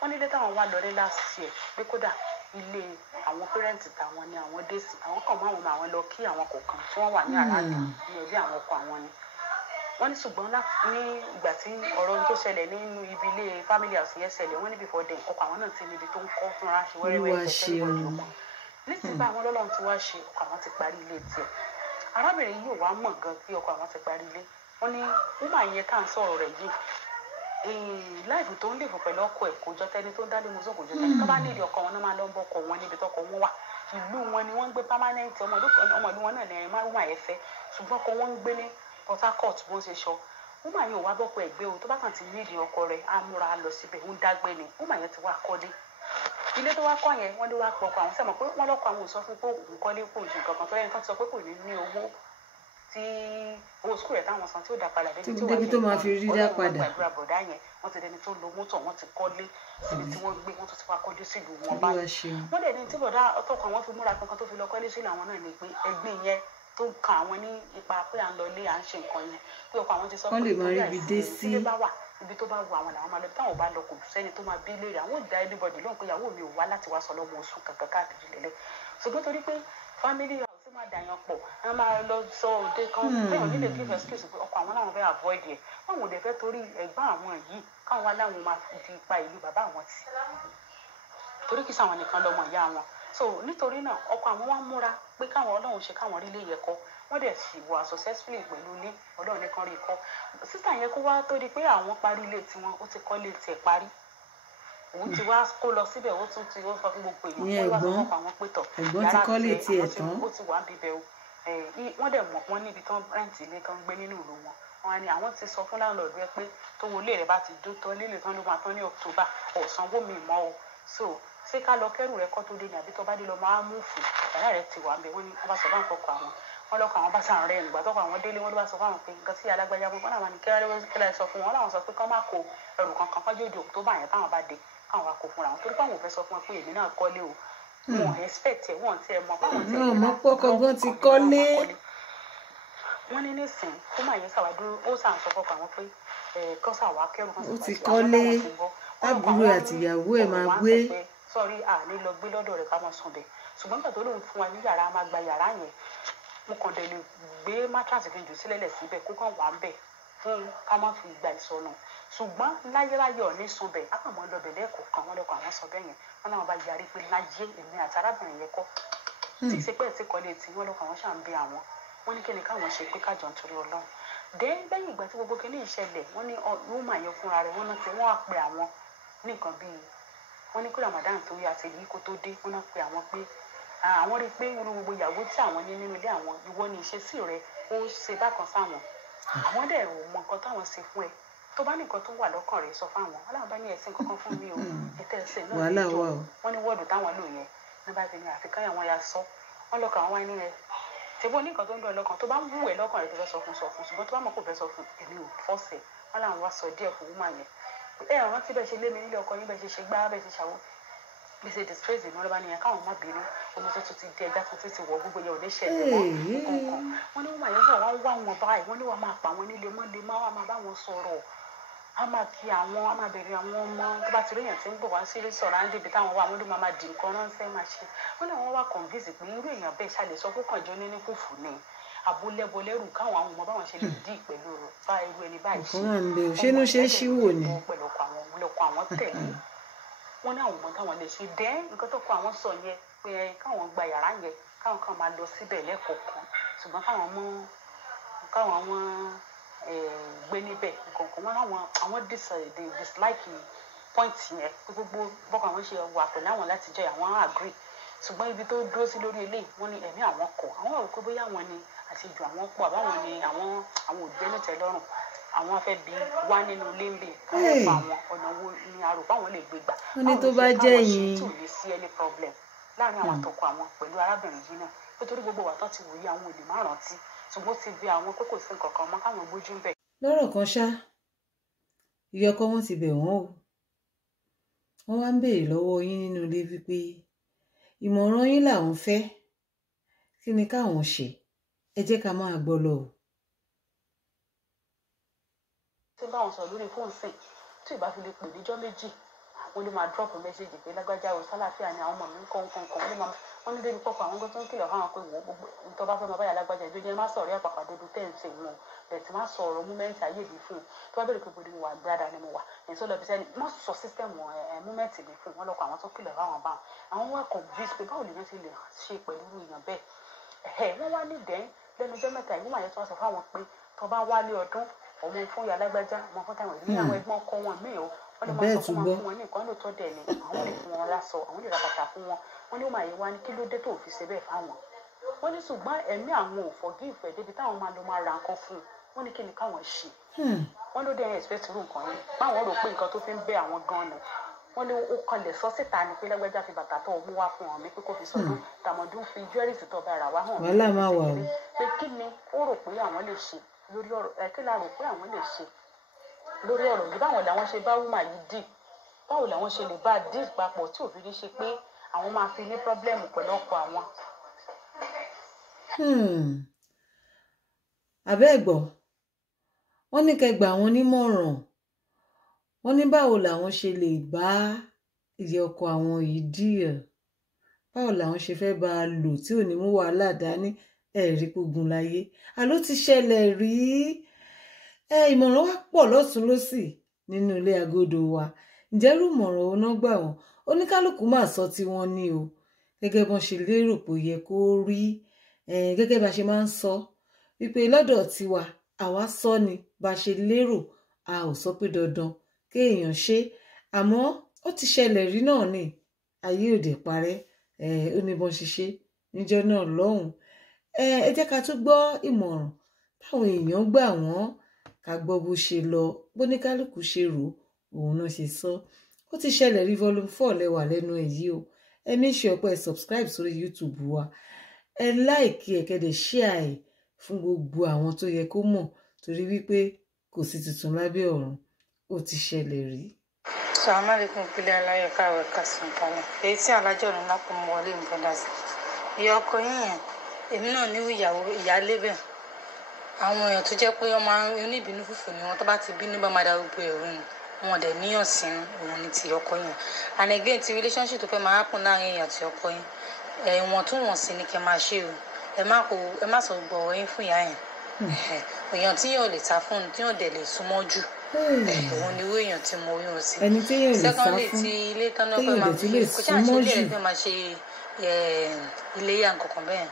wọ́n nílé táwọn wá lọrí last year pé kódà ilé àwọn parents táwọn ni àwọn dé sí àwọn kan máa wọn máa wọn lọ kí àwọn kọ̀ọ̀kan tí wọ́n wà ní àràádà ní ẹbí àwọn ọkọ àwọn ni wọ́n ní ṣùgbọ́n ní ìgbà tí ọ̀rọ̀ tó ṣẹlẹ̀ nínú ibi ilé family house yẹn ṣẹlẹ̀ wọ́n ní before then ọkọ àwọn náà ti níbi tó ń kọ́ fúnra ṣe wẹ́rẹ́wẹ́rẹ́ ìfẹ́ nítorí pé àwọn ọlọ́run ti wá ṣe ọkọ àwọn ti parí ilé tiẹ̀ arábìnrin yìí ò wá mọ̀ gan pé ọkọ àwọn ti parí ilé wọ́n ní woman yẹn tá à ń sọ̀rọ̀ rẹ̀ yìí láìpẹ́ tó ń lè fún pẹ̀lú ọkọ ẹ̀ kò jọ tẹni tó ń dálé mọ́sọ́ kò jọ tẹni tó bá nídìí ọkọ wọn náà máa lọ ń bọ́kọ wọn níbi tọkọ wọn wà ìlú wọn ni wọ́n ń gbé permanent ọmọ ìlú wọn náà ní ẹ̀rín márùn-ún àyẹ̀fẹ́ ṣùgbọ́n ọkọ wọn ń gbé ní Port Harcourt bó ń ṣe sọ woman yẹn ò wá bọ́kọ ẹ̀ gbé o tó bá kàn ti nídìí ọkọ rẹ̀ á múra lọ síbẹ̀ ń dágbé ni woman yẹn ti wá kọ́lé ilé tó wá kọ́ yẹn wọ́n ló wá pọ̀ àwọn sẹ́mọ̀ pé wọ́n lọ́kọ̀ àwọn ò sọ fún pé òun kọ́lé kò ju nǹkan kan tó lẹ́yìn tó ti sọ pé kò ní owó tí owó sukùl rẹ̀ táwọn san tí ó dá padà débi tó máa fi rí dá padà gbàdúrà bọ̀dá yẹn wọ́n ti dẹni tó lo mọ́tò wọ́n ti kọ́lé síbi tí wọ́n gbé wọ́n tó ti wá kọ́lé sílùú wọn báyìí wọ́n dẹ̀ ní tí bọ̀dá ọtọ́kọ̀ àwọn fi múra kankan tó fi lọ kọ́lé sílùú àwọn náà ní pé ẹgbẹ́ yẹn tó ń kan àwọn ní ipa pé à ń lọ ilé à ń ṣe nǹkan yẹn pé ọkọ̀ àwọn ti sọ pé ilé bá wà ibi tó bá wù àwọn làwọn máa lọ táwọn bá lọ kò sẹ́ni tó máa bí léèrè àwọn ò dá anybody lóhùn pé ìyàwó mi ò wá láti wá sọ lọ́mọ oṣù kankan káàkiri lélẹ̀ ṣùgbọ́n torí pé family house máa dàyàn pọ̀ wọ́n máa lọ sọ òde kan bẹ́ẹ̀ ò ní lè give excuse pé ọkọ̀ àwọn làwọn fẹ́ avoid ẹ̀ wọ́n ò dẹ̀ fẹ́ torí ẹ̀gbọ́n àwọn yìí káwọn wá láwọn máa fi ipa ìlú bàbá àwọn tì torí kìí sáwọn nìkan lọmọ ìyá wọn so nítorí náà ọkọ̀ àwọn wá múra pé káwọn ọlọ́run ṣe káwọn rí ilé yẹ kọ́ wọ́n dẹ̀ sì wà successfully pẹ̀lú ilé ọlọ́run nìkan rí kọ́ sísà yẹn kó wá tó di pé àwọn parí ilé tiwọn ó ti kọ́ ilé tiẹ̀ parí òun ti wá kó lọ síbẹ̀ ó tún ti ó sọ fún gbogbo èèyàn ó wá sọ fún àwọn pétọ̀ ẹ̀gbọ́n ti kọ́ ilé tiẹ̀ tán ó ti wà ń bíbẹ̀ o wọ́n dẹ̀ mọ̀ wọ́n níbi tán rẹ́ǹtì ilé tán gbé nínú ìlú wọn wọn ni àwọn ti sọ fún láńlọ́ọ̀dù ẹ pé tówó ilé rẹ̀ bá ti dó tán lílé tán ló máa tán ní October ọ̀sánwó mi mọ́ o so ṣé ká lọ kẹ́rù rẹ̀ kọ́ tó dé ní àbí tó bá dé lọ máa mú fún yàrá rẹ̀ ti wà ń bẹ̀ wọ́n ní wọ́n bá sọ bá ń kọ́kọ́ àwọn wọn lọkọ àwọn bá sàn rẹ nígbà tọkọ àwọn délé wọn ló bá sọ fún àwọn pé nǹkan tí alágbájá mú wọn làwọn ní kíláà sọ fún wọn làwọn sọ pé kán má kó ẹrù kankan fọjọ́ òde October yẹn táwọn bá dé káwọn wá kó fúnra wọn torí káwọn ò fẹ́ sọ fún wọn pé èmi náà kọ́lé o wọn ò expect ẹ wọn ti ẹ mọ báwọn ti ẹ mọ pọkọgbọn ti kọ́lé wọn ní nísìn kó má yẹn sàwádúró ó sàn sọ fọkàn wọn pé kán sàwá kẹrù kan ó ti kọ́lé tábùrú àtìyàwó ẹ̀ máa gbé sọrí àní lọ gbé lọ́dọ̀ rẹ̀ ká máa sùn bẹ̀ ṣùgbọ́n nígbà tó lóun fún wa ní yàrá máa gba yàrá yẹn mo kàn dé lè gbé mattress kejì sílẹ̀ síbẹ̀ kó kàn wà ń bẹ̀ fún ká má fi gba ìsọnù ṣùgbọ́n láyéláyé ọ̀ ní sunbẹ̀ àpamọ́ lọ́bẹ̀ lẹ́ẹ̀kọ̀ọ̀kan wọn lọ́kọ̀ àwọn sọ bẹ́ẹ̀ yẹn wọn náà bá yarí pé láyé èmi àti arábìnrin yẹn kọ́ tí ìsepẹ́ ti kọ́lé tí wọ́n lọ́kọ̀ àwọn ṣà ń bí àwọn wọ́n ní kíni káwọn ṣe pé kájọ ń torí Ọlọ́run dé lẹ́yìn ìgbà tí gbogbo kíní ìṣẹ̀lẹ̀ wọ́n ní rúmà yẹn fúnra rẹ̀ wọ́n náà ti wọ́n á pe àwọn ní nǹkan bíi wọ́n ní kí Ramadan tó yá àti èyí kó tó dé wọ́n náà pe àwọn pé àwọn rí i pé irú gbogbo ìyàwó tí àwọn ní nínú ilé àwọn ìwọ ni ìṣesí rẹ ó ṣe bákan sáwọn àwọn dẹ̀ ò mọ nǹkan táwọn ṣe fún ẹ tó bá ní nǹkan tó wà lọ́kàn rẹ̀ sọ fáwọn aláwọn bá ní ẹ̀sìn kankan fún mi o ètò ẹ̀sìn náà ní ìjọ wọ́n ní wọ́ọ̀dù táwọn lò yẹn ní bá ti ní àfikán àwọn ya sọ wọ́n lọ́kàn àwọn ẹni rẹ̀ ṣèbó ní nǹkan tó ń dọ̀ lọ́kàn tó bá ń wù ẹ́ lọ́kàn rẹ̀ tó fẹ́ sọ fún ṣùgbọ́n tó bá mọ̀ kó fẹ́ sọ fún èmi ò fọ́ọ̀sẹ̀ wọ́n làwọn wá sọ díẹ̀ fún wúmà yẹn ẹ rántí bẹ́ẹ̀ ṣe lé mi nílé ọkọ yín bẹ́ẹ̀ ṣe gbá bẹ́ẹ̀ ṣe ṣàwọ́ bí ṣe disgrace ìmọ̀ lọ́ba nìyẹn káwọn má bínú omi tó tún ti di ẹja tó ti wọ̀ gbogbo yẹn ò ní ṣẹlẹ̀ mọ́ nǹkan wọ́n ní wúmà yẹn sọ wọ́n wá wọn báyìí wọ́n ní wọ́n máa pa wọn nílé mọ́ lè má wà máa bá wọn sọ̀rọ̀ a máa kí àwọn a máa bẹ̀rẹ̀ àwọn ọmọ tó bá ti rí èèyàn tí ń bọ̀ wá sí sọ̀rọ̀ á ń débi táwọn wà wọ́n ló máa di nǹkan ránṣẹ́ máa ṣe wọ́n ní àwọn wá convince pé irú èèyàn bẹ́ẹ̀ ṣàlẹ̀ sọ pé kànjọ́ ní fùfù ni àbúlẹ́bọlẹ́rù káwọn àwọn ọmọ báwọn ṣe lè dí pẹ̀lú bá irú ẹni báyìí ṣe ṣénú ṣe é ṣíwò ni pẹ̀lú ọkọ̀ àwọn tẹ̀lé wọ́n ní àwọn ọmọ táwọn lè ṣe dẹ́ nǹkan tó kọ àwọn sọ yẹn pé káwọn gba yàrá yẹn káwọn kan máa lọ síbẹ̀ lẹ́kọ̀ọ̀kan ṣùgbọ́n káwọn gbé níbẹ̀ nǹkan wọn àwọn dislike point yẹn pé gbogbo bọ́kọ̀ àwọn ṣe wà pẹ̀lú àwọn láti jẹ́ àwọn agree ṣùgbọ́n ibi tó dúró sí lórí eléyìí wọ́n ní ẹ̀mí àwọn kọ̀ àwọn rò pé bóyá àwọn ni àṣejù àwọn pọ̀ àbáwọn ni àwọn òbí ẹni tẹ́ lọ́rùn àwọn afẹ́ bí wá nínú ilé ń bè káwọn fa àwọn ọ̀nà wo ni àrò báwọn lè gbé gbà wọ́n ní tó bá jẹ́ yín tí ò ní sí any problem láàrin àwọn àtọkọ àwọn pẹ̀lú arábìnrin yìí náà nítorí gbogbo wà tán ti wòye àwọn olè má rántí ṣùgbọ́n ti bí àwọn kókò sí nǹkan kan mọ́ káwọn gbójú ń bẹ̀. lọ́rọ̀ kan ṣá ìyá ọkọ wọn ti bẹ̀ wọ́n o wọ́n wá ń béèrè lọ́wọ́ yín nínú ilé wípé ìmọ̀ràn yín làwọn fẹ́ kí ni káwọn ṣe ẹ jẹ́ ká máa gbọ́ lọ. tí bá wọn sọ lórí fóònù sìn tí ìbá fi lè pè níjọ́ méjì wọn lè máa drop message pé lágbájá o sálàáfíà ni àwọn ọmọ mi ń kọ́ wọn ní débi pọ̀pọ̀ àwọn gbọ́dọ̀ tó ń kìlọ̀ fáwọn pé wò ó gbogbo nítorí bá fẹ́ máa báyà lágbájá ìjọ jẹ́ má sọ̀rọ̀ ẹ̀ pàpà dodo tẹ́ǹsì wọn bẹ̀ẹ̀ tí má sọ̀rọ̀ múmẹ́ǹtì ayé mi fún un tó bá bẹ̀rẹ̀ pé bòde mo wà gbáda ni mo wà ẹ̀ tó lọ bí sẹ́ni má sọ sísítẹ́ẹ̀mù múmẹ́ǹtì mi fún wọn lọ́kọ̀ àwọn tó kìlọ̀ fáwọn báwọn àwọn wá convince pé báwo lèèyàn ti lè ṣe pẹ̀lú èèyàn bẹ́ẹ̀ wọ́n wá ní dẹ́n lẹ́nu ọjọ́ mẹ́ta ìwọ́n àyẹ̀ tó wá sọ fáwọn pé tó bá wálé ọdún ọmọ fún ìyá lágbájá ọmọ fún táwọn ìdílé àwọn ẹ̀gbọ́n ọkọ wọn míì o wọ́n lè máa sọ fún wọn ní nǹkan lóòótọ́ dẹ̀ ni àwọn lè fún wọn láṣọ àwọn lè ra bàtà fún wọn wọ́n ní ó máa yẹ wá ní kí ló dé tó fi ṣe bẹ́ẹ̀ fáwọn wọ́n ní ṣùgbọ́n ẹ̀mí àwọn ò forgive ẹ̀ débi táwọn máa lọ máa ra nǹkan fún un wọ́n ní kí ni káwọn ṣe wọ́n ló dé ẹ̀yìn expect irú nǹkan yẹn báwọn rò pé nǹkan tó fi ń bẹ àwọn gan ni wọ́n ní ó kanlẹ̀ sọ síta ni pé lágbájá fi bàtà tó mú wá fún wọn mi pé kó fi sọdún tàmọ̀dún fi jewelries tó bá ra wá hàn mí pé kí ni ó rò pé àwọn lè ṣe lórí ọ̀rọ̀ kí la rò pé àwọn lè ṣe lórí ọ̀rọ̀ yìí báwọn làwọn ṣe bá wúmà yìí dì báwo làwọn ṣe lè bá dì papọ̀ tí òfin ní ṣe pé àwọn máa fi ní pọ́blẹ́mù pẹ̀lú ọkọ àwọn. àbẹ́ẹ̀gbọ́ wọ́n ní kẹgbà àwọn nímọ̀ràn wọ́n ní báwo làwọn ṣe lè bá ìyá ọkọ àwọn yìí dìẹ̀ báwo làwọn ṣe fẹ́ bá a lò tí ò ní mú wàhálà dání ẹ̀rí pogun láyé àló ti ṣẹlẹ̀ rí ìmọ̀ràn wa pọ̀ lọ́tún lọ́sì nínú ilé agodo wa ǹjẹ́ irú ìmọ̀ràn òun náà gbà wọ́n oníkálukú máa sọ tí wọ́n ní o gẹ́gẹ́ bọ́n ṣe lérò pé ó yẹ kó rí gẹ́gẹ́ bá ṣe máa ń sọ wípé lọ́dọ̀ tiwa àwa sọ ni bá ṣe lérò a ò sọ pé dandan kéèyàn ṣe àmọ́ ó ti ṣẹlẹ̀ rí náà ni ayé òde parẹ́ ó ní bọ́n ṣe ṣe níjọ́ náà lọ́hùn ẹ jẹ́ ká tún gbọ́ ìmọ̀ràn táwọn èèyàn gbà wọ́n ká gbọ́ bó ṣe lọ bóníkálùkù ṣe rò òun náà ṣe sọ ó ti ṣẹlẹ̀ rí volume 4 lẹ́wà lẹ́nu ẹ̀ yìí o ẹ make sure pé ẹ subscribe sórí YouTube wa ẹ like ẹ kẹ́dẹ̀ share ẹ̀ fún gbogbo àwọn tó yẹ kó mọ̀ torí wípé kò sí tuntun lábẹ́ ọ̀run ó ti ṣẹlẹ̀ rí. Assalamu alaikum ìpínlẹ̀ aláyọ̀ káwé kásán kalẹ̀ èyí tí alájọ́ ọ̀run lápò mọ́ wọlé ń bọ́dà sí ìyá ọkọ yìnyín èmi náà ní ìyàwó ìyáálé bẹ́ẹ̀ àwọn èèyàn tó jẹ́ pé wọ́n máa ń oníbínú fùfù ni wọ́n tó bá ti bínú bá máa da gbogbo ẹ̀rù nù wọn dẹ̀ níyàn sí òun ní ti ọkọ yẹn and again ti relationship tó fẹ́ máa happen láàrin èèyàn àti ọkọ yẹn ìwọ̀n tún wọ̀n sí ni kẹ́ máa ṣe o ẹ má sọ gbọ̀wọ́ yín fún ìyá yẹn èèyàn tí yóò lè ta fún tí yóò dẹ̀ lè súnmọ́ jù òun ni irú èèyàn tí mo rí wọn sí. ẹni tí èèyàn lè sá secondly fún tí ilé tán náà téèyàn fẹ́ máa dẹ̀ tún fi lè kò ṣáà ṣe súnmọ́ ilé jù. rẹ̀ fẹ́ máa ṣe iléyà nǹkankan bẹ́ẹ̀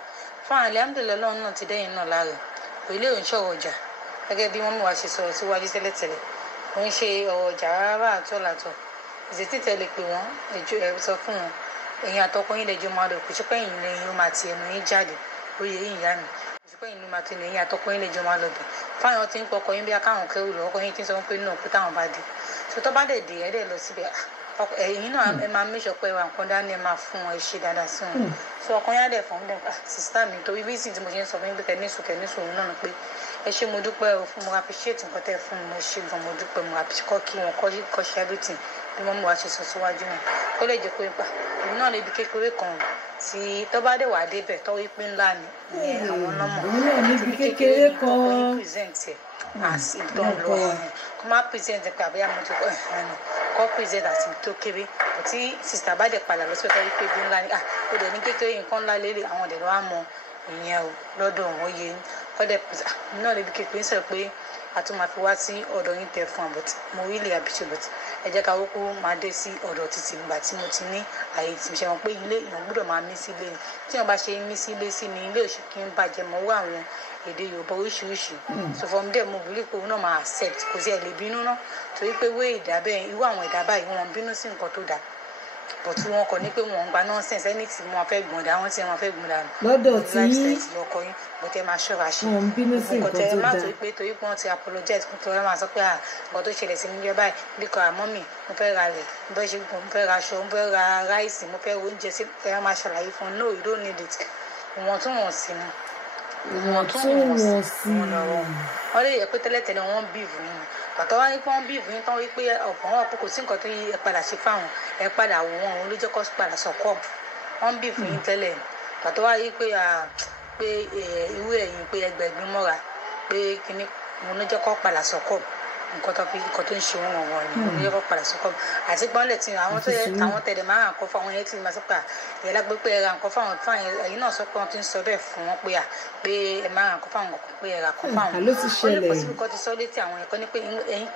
fún alhamdulillah Ọlọ́run náà ti dẹ́yìn náà láre ilé òun ṣọ̀rọ̀ ọjà gẹ́gẹ́ bí mọ́mí wa ṣe sọ̀rọ̀ síwájú tẹ́lẹ̀tẹ́lẹ̀ ó ń ṣe ọ̀rọ̀ ọjà rárá àtọ́làtọ̀ ìṣètìtẹ̀ lè pè wọ́n ẹjọ́ ẹ̀ sọ fún wọn ẹ̀yin àtọkọ yín lẹ́jọ́ máa lọ kò ṣe pé ẹ̀yin lẹ́yìn ó máa ti ẹnu yín jáde lóye yín ìyá mi kò ṣe pé ẹ̀yin ló máa ti ẹ̀yin àtọkọ yín lẹ́jọ́ máa lọ bẹ̀ fáwọn tí ń pọkọ yín bí akáwọn kẹrù lọ ọkọ yín tí ń sọ pé náà pé táwọn bá dé tó tọ́ bá dẹ̀ dé ẹ̀ dẹ̀ lọ síbẹ̀ ẹ̀yin náà ẹ máa make sure pé ẹwà nǹkan dání ẹ máa fún wọn ẹ ṣe dáadáa sí wọn so ọkàn yá dẹ̀ fún un sísá mi torí reason tí mo ṣe ń sọ fún yín pé kẹ́nísù òun náà ni pé ẹ ṣé mo dúpẹ́ o fún mo appreciate nǹkan tẹ́ fún mi ẹ ṣé gan mo dúpẹ́ mo kọ́ kí wọn kọ́ ṣe everything bí wọ́n mú wa ṣe sọ síwájú náà ó lè jẹ́ pé èmi náà lè di kékeré kan tí tó bá dẹ̀ wà débẹ̀ tọ́wọ́ ìpín ńlá ni ìyẹn àwọn nọ́mọ̀ òun náà níbi kékeré kan ọkọ̀ yín present ẹ̀ as ìdán lọ kó má present ẹ̀ pé àbẹ́yà mo ti kọ́ present àti tó kéré tí sista bá dẹ̀ padà lọ sí ọ̀tọ̀ ìpín bí ńlá ni ó dẹ̀ ní kékeré nǹkan ńlá lélẹ̀ àwọn ọ̀dẹ̀ lọ́wọ́ mọ ìyẹn o lọ́dọ̀ wọn yé kọ́dẹ̀ náà lè di kékeré sọ pé a tún máa fi wá sí ọ̀dọ̀ yín tẹ̀ fún àbọ̀tí mo really appreciate but ẹ jẹ́ ká wọ́pọ̀ máa dé sí ọ̀dọ̀ títì nígbà tí mo ti ní àyè tí mo ṣe wọn pé ilé ìyàn gbọ́dọ̀ máa mí sí ilé ni tí wọ́n bá ṣe mí sí ilé sí ni ilé òṣì kí n bàjẹ́ mọ́ wá àwọn èdè Yorùbá oríṣiríṣi so from there mo believe pé òun náà máa accept kò sí ẹ̀ lè bínú náà torí pé wé ìdá bẹ́ẹ̀ irú àwọn ìdá báyìí wọn bínú sí nǹkan tó dáa but wọn kọ ní pé wọn ń gba nonsense ẹni tí wọn fẹ́ gbọ̀n dá wọn tí wọn fẹ́ gbọ̀n dá lọ́dọ̀ tí ọkọ yín but ẹ máa ṣọ́ra ṣe wọn ń bínú sí nǹkan tó dáa torí pé wọn ti apologize fún torí wọn máa sọ pé nǹkan tó ṣẹlẹ̀ sí mi jẹ́ báyìí bíkọ́ àmọ́ mi mo fẹ́ ra rẹ̀ mo fẹ́ ṣe mo fẹ́ ra aṣọ mo fẹ́ ra ráìsì mo fẹ́ oúnjẹ sí ẹ máa ṣàlàyé fún no you don't need it ìwọ̀ntúnwọ̀nsì ni ìwọ̀ntúnwọ̀nsì wọ́n lè yẹ pé tẹ́lẹ̀tẹ́lẹ̀ wọ́n bíìfù nínú pàtó wá ní pé wọ́n bíìfù yín tán wí pé ọ̀pọ̀ wọn kò sí nǹkan tó yí ẹ padà ṣe fáwọn ẹ padà wò wọn òun ló jẹ́ kó padà sọ̀kọ́ wọ́n bíìfù yín tẹ́lẹ̀ pàtó wá yí pé irú ẹ̀yìn pé ẹgbẹ̀gbin mọ́ra pé kíní òun ló jẹ́ kó padà sọ̀kọ́ nǹkan tó ń ṣe wọn wọn ni òun ló jẹ́ kó padà sọ̀kọ́ àti gbọ́nlẹ̀ tí àwọn tẹ̀lé máa ràn kọ́ fáwọn yẹn tí ma sọ pé ìyá lágbé pé ẹ ra nǹkan fáwọn ẹ̀yin náà sọ pé wọ́n ti ń sọ bẹ́ẹ̀ fún wọn pé ẹ máa ràn kọ́ fáwọn nǹkan pé ẹ ra kọ́ fáwọn ló ti ṣẹlẹ̀ ó lè pọ̀ síbi kọ́ ti sọ létí àwọn ẹ̀kọ́ ní pé ẹ̀yin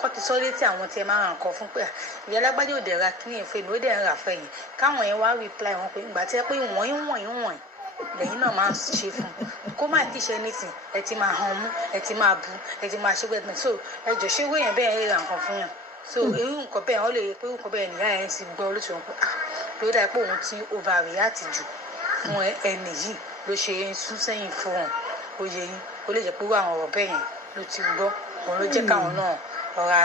kọ́ ti sọ létí àwọn tí ẹ máa ràn kọ́ fún pé ìyá lágbájá òde ra kí ni ìfẹ́ ló dẹ̀ ń rà fẹ́ yìí káwọn yẹn wá reply wọn pé ìgbà tí ẹ pé wọ̀nyí lẹ́yìn náà máa ṣe fún kó má ti ṣe anything ẹ ti máa hàn mú ẹ ti máa bu ẹ ti máa ṣe gbẹgbẹ so ẹ jọ ṣé wéyàn bẹ́ẹ̀ ẹ ra nǹkan fún yàn so irú nǹkan bẹ́ẹ̀ wọ́n lè rí pé nǹkan bẹ́ẹ̀ nìyá yẹn ti gbọ́ olóṣèlú pé ló dáa pé òun ti overreact jù fún ẹni yìí ló ṣe sún sẹ́yìn fún wọn oyè yín ó lè jẹ́ pé àwọn ọ̀rọ̀ bẹ́ẹ̀ yẹn ló ti gbọ́ òun ló jẹ́ káwọn náà ọ̀rá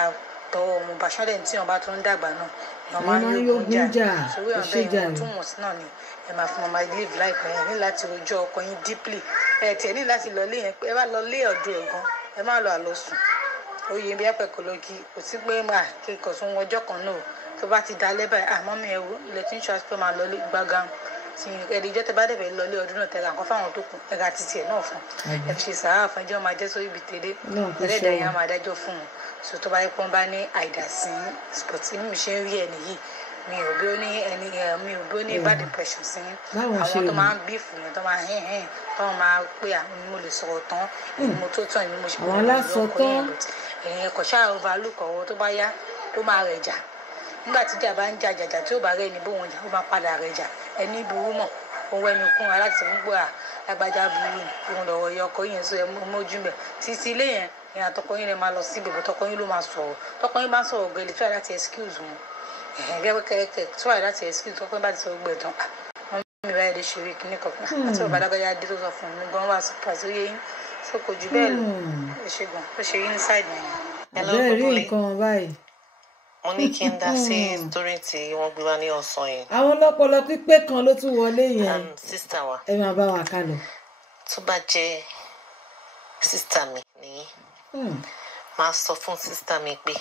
tọwọ́ ọmọ bàṣọ́lẹ̀ tí wọ́n bá tó ń dàgbà náà wọ́n máa ń yógun jà sórí àwọn bẹ́ẹ̀ yẹn túmọ̀ sí náà ni ẹ máa fún ọmọ live life ẹ ní láti rojọ́ ọkọ yín deeply ẹ tiẹ̀ ní láti lọ lé yẹn pé ẹ bá lọ lé ọ̀dọ̀ ẹ̀gbọ́n ẹ má lọ àlọ́ sùn oyè bí apẹ̀kọ̀lọ́gì kò sí pé máa kéèkọ̀ sún ọjọ́ kan náà tó bá ti dalẹ́ báyìí àmọ́ mi ẹ̀wọ́ ilẹ̀ tí ń ṣọ́ àṣìpẹ́ máa lọ lé gbágán tí ẹ̀ẹ́dẹ́jọ́ tẹ bá dẹ̀ fẹ́ lọ lé ọdún náà tẹ̀ra nǹkan fáwọn tó kù ẹ̀ka títì ẹ̀ náà fún ẹ fi ṣe sàárà fún ẹjọ́ máa jẹ́ sórí ibi tẹ́lẹ̀ ẹlẹ́dàá yẹn á máa dájọ́ fún un so tó bá yẹ pọ́n bá ní àìdásí sport tí mi ṣe ń rí ẹni yìí mi ò bí ó ní bad impression sí àwọn tó máa ń bífù yẹn tó máa hẹ́n tó máa pé mo lè sọ̀rọ̀ tán mo tó tán mo ṣe àwọn aláṣọ tán ẹ̀yìn ẹ̀kọ́ ṣáà overlook ọ̀wọ́ tó bá yá tó máa rẹ̀ jà nígbà tí ìjà bá ń jà jàjà tí ó bá rẹ̀ ní bóun jà ó máa padà rẹ̀ jà ẹni burú mọ̀ òun ẹni kún aláti ń gbọ́ àgbàjá burú òun lọ́wọ́ yọ ọkọ yẹn sọ ẹ mójú bẹ̀ títí ilé yẹn ìyẹn àtọkọ yín lè máa lọ síbi ìbò tọkọ yín ló máa sọ̀rọ̀ tọkọ yín bá sọ̀rọ̀ gẹ̀lẹ́ fẹ́ láti excuse wọn gẹ́gẹ́ try láti excuse tọkọ yín bá ti sọ gbẹ̀ tán wọn mi báyìí lè ṣeré kíní kankan àti bàbá alágbájá dé tó sọ fún mi gan wá surprise ó yẹ yín tó kò jù bẹ́ẹ̀ lọ ó ṣe gan ó ṣe yín inside yẹn. bẹ́ẹ̀ rí nǹkan báyìí. mo ní kí n dá sí torí tí wọ́n gbé wá ní ọ̀sán yẹn. àwọn ọlọ́pọlọ pípé kan ló tún wọlé yẹn. sísítà wa. ẹ máa bá wa ká lọ. tó bá jẹ́ sísítà mi nìyí máa sọ fún sísítà mi pé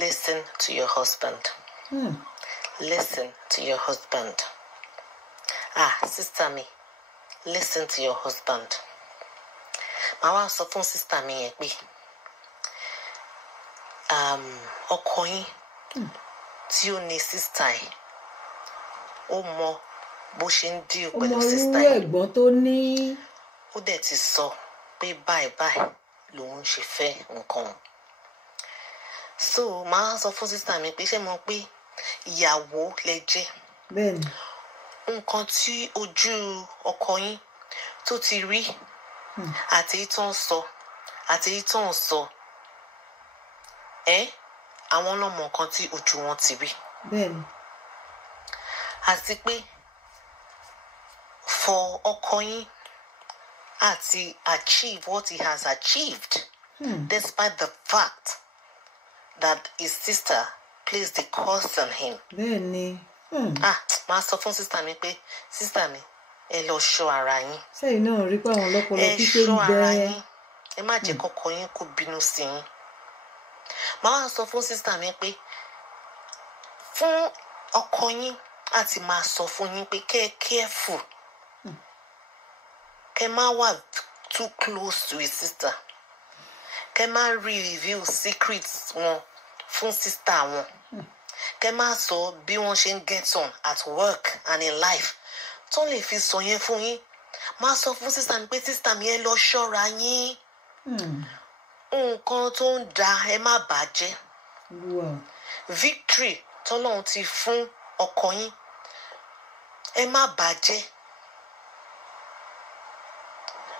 listen to your husband. Listen to your husband. Sísítà mi listen to your husband. màá wá sọ fún sísítà mi yẹn pé ọkọ yín tí ó ní sísítà yìí ó mọ bó ṣe ń díò pẹ̀lú sísítà yìí. ọmọ irú ẹ̀gbọ́n tó ní. ó dẹ̀ ti sọ pé báyìí báyìí lòun ṣe fẹ́ nǹkan so máa sọ fún sísá mi pé ṣé mo pé ìyàwó lẹ jẹ́ bẹ́ẹ̀ni nǹkan tí ojú ọkọ yín tó ti rí àti èyí tó ń sọ àti èyí tó ń sọ àwọn ọlọ́mọ nǹkan tí ojú wọn ti rí bẹ́ẹ̀ni àti pé for ọkọ yín àti achieve what he has achieved despite the fact that his sister placed the curse on him. bẹ́ẹ̀ni máa sọ fún sísá mi pé sísá mi ẹ lọ ṣọ́ ara yín. sẹ́yìn náà rí pé àwọn ọlọ́pọlọ pípé ń ṣọ́ ara bẹ yín ẹ má jẹ́ kọ́kọ́ yín kó bínú sí yín. máa sọ fún sísá mi pé fún ọkọ yín àti máa sọ fún yín pé kẹ́ ẹ careful kẹ́ má wà too close to his sister kẹ́ má reveal secrets wọn fún sister wọn kẹ́ má sọ bí wọ́n ṣe ń get on at work and in life tó lè fi sọ yẹn fún yín. máa sọ fún sister mi pé sister mi ẹ lọ ṣọ́ra yín nǹkan tó ń da ẹ má bàjẹ́ victory tọ́lọ́run ti fún ọkọ yín ẹ má bàjẹ́.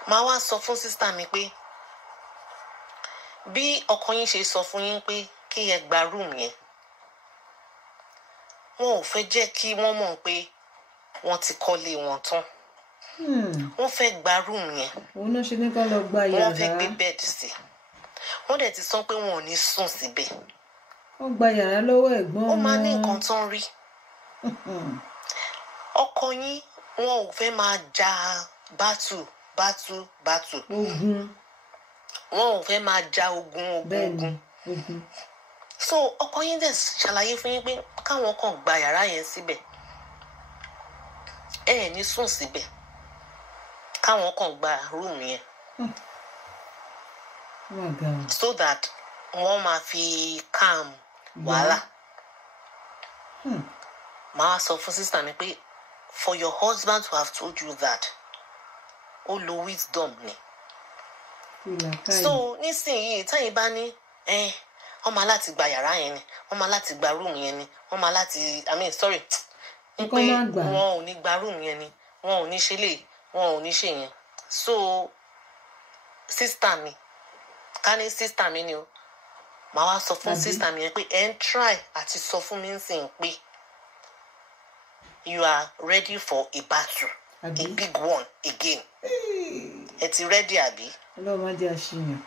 máa wá sọ fún sísá mi pé bí ọkọ yín ṣe sọ fún yín pé kí ẹ gba room yẹn wọn ò fẹ́ jẹ́ kí wọ́n mọ̀ pé wọ́n ti kọ́lé wọn tán wọ́n fẹ́ gba room yẹn òun náà ṣe ní ká lọ gba yàrá wọ́n fẹ́ gbé bẹ́ẹ̀dì sí wọ́n dẹ̀ ti sọ pé wọn ò ní sùn síbẹ̀ wọ́n gba yàrá lọ́wọ́ ẹ̀gbọ́n ó máa ní nǹkan tó ń rí ọkọ yín wọn ò fẹ́ máa ja bátù ogun wọn ò fẹ́ máa ja ogun so ọkọ yín dẹ̀ ṣàlàyé fún yín pé káwọn kan gba yàrá yẹn síbẹ̀ ẹ ní sùn síbẹ̀ káwọn kan gba room yẹn so that wọ́n máa fi calm wàhálà. màá sọ fún sísá mi pé for your husband to have told you that ó lo wisdom ni. so nísìnyìí táyìn bá ní wọ́n máa láti gba yàrá yẹn ni wọ́n máa láti gba room yẹn ni wọ́n máa láti ní pé wọn ò ní gba room yẹn ni wọn ò ní ṣe lè wọn ò ní ṣe yẹn. so sísá mi ká ní sísá mi ni o màá wá sọ fún sísá mi yẹn pé ẹ ń try àti sọ fún mi nsìn pé you are ready for a battle a big one again ẹ ti ready àbí. ọlọ́run má jẹ́ àṣeyàn.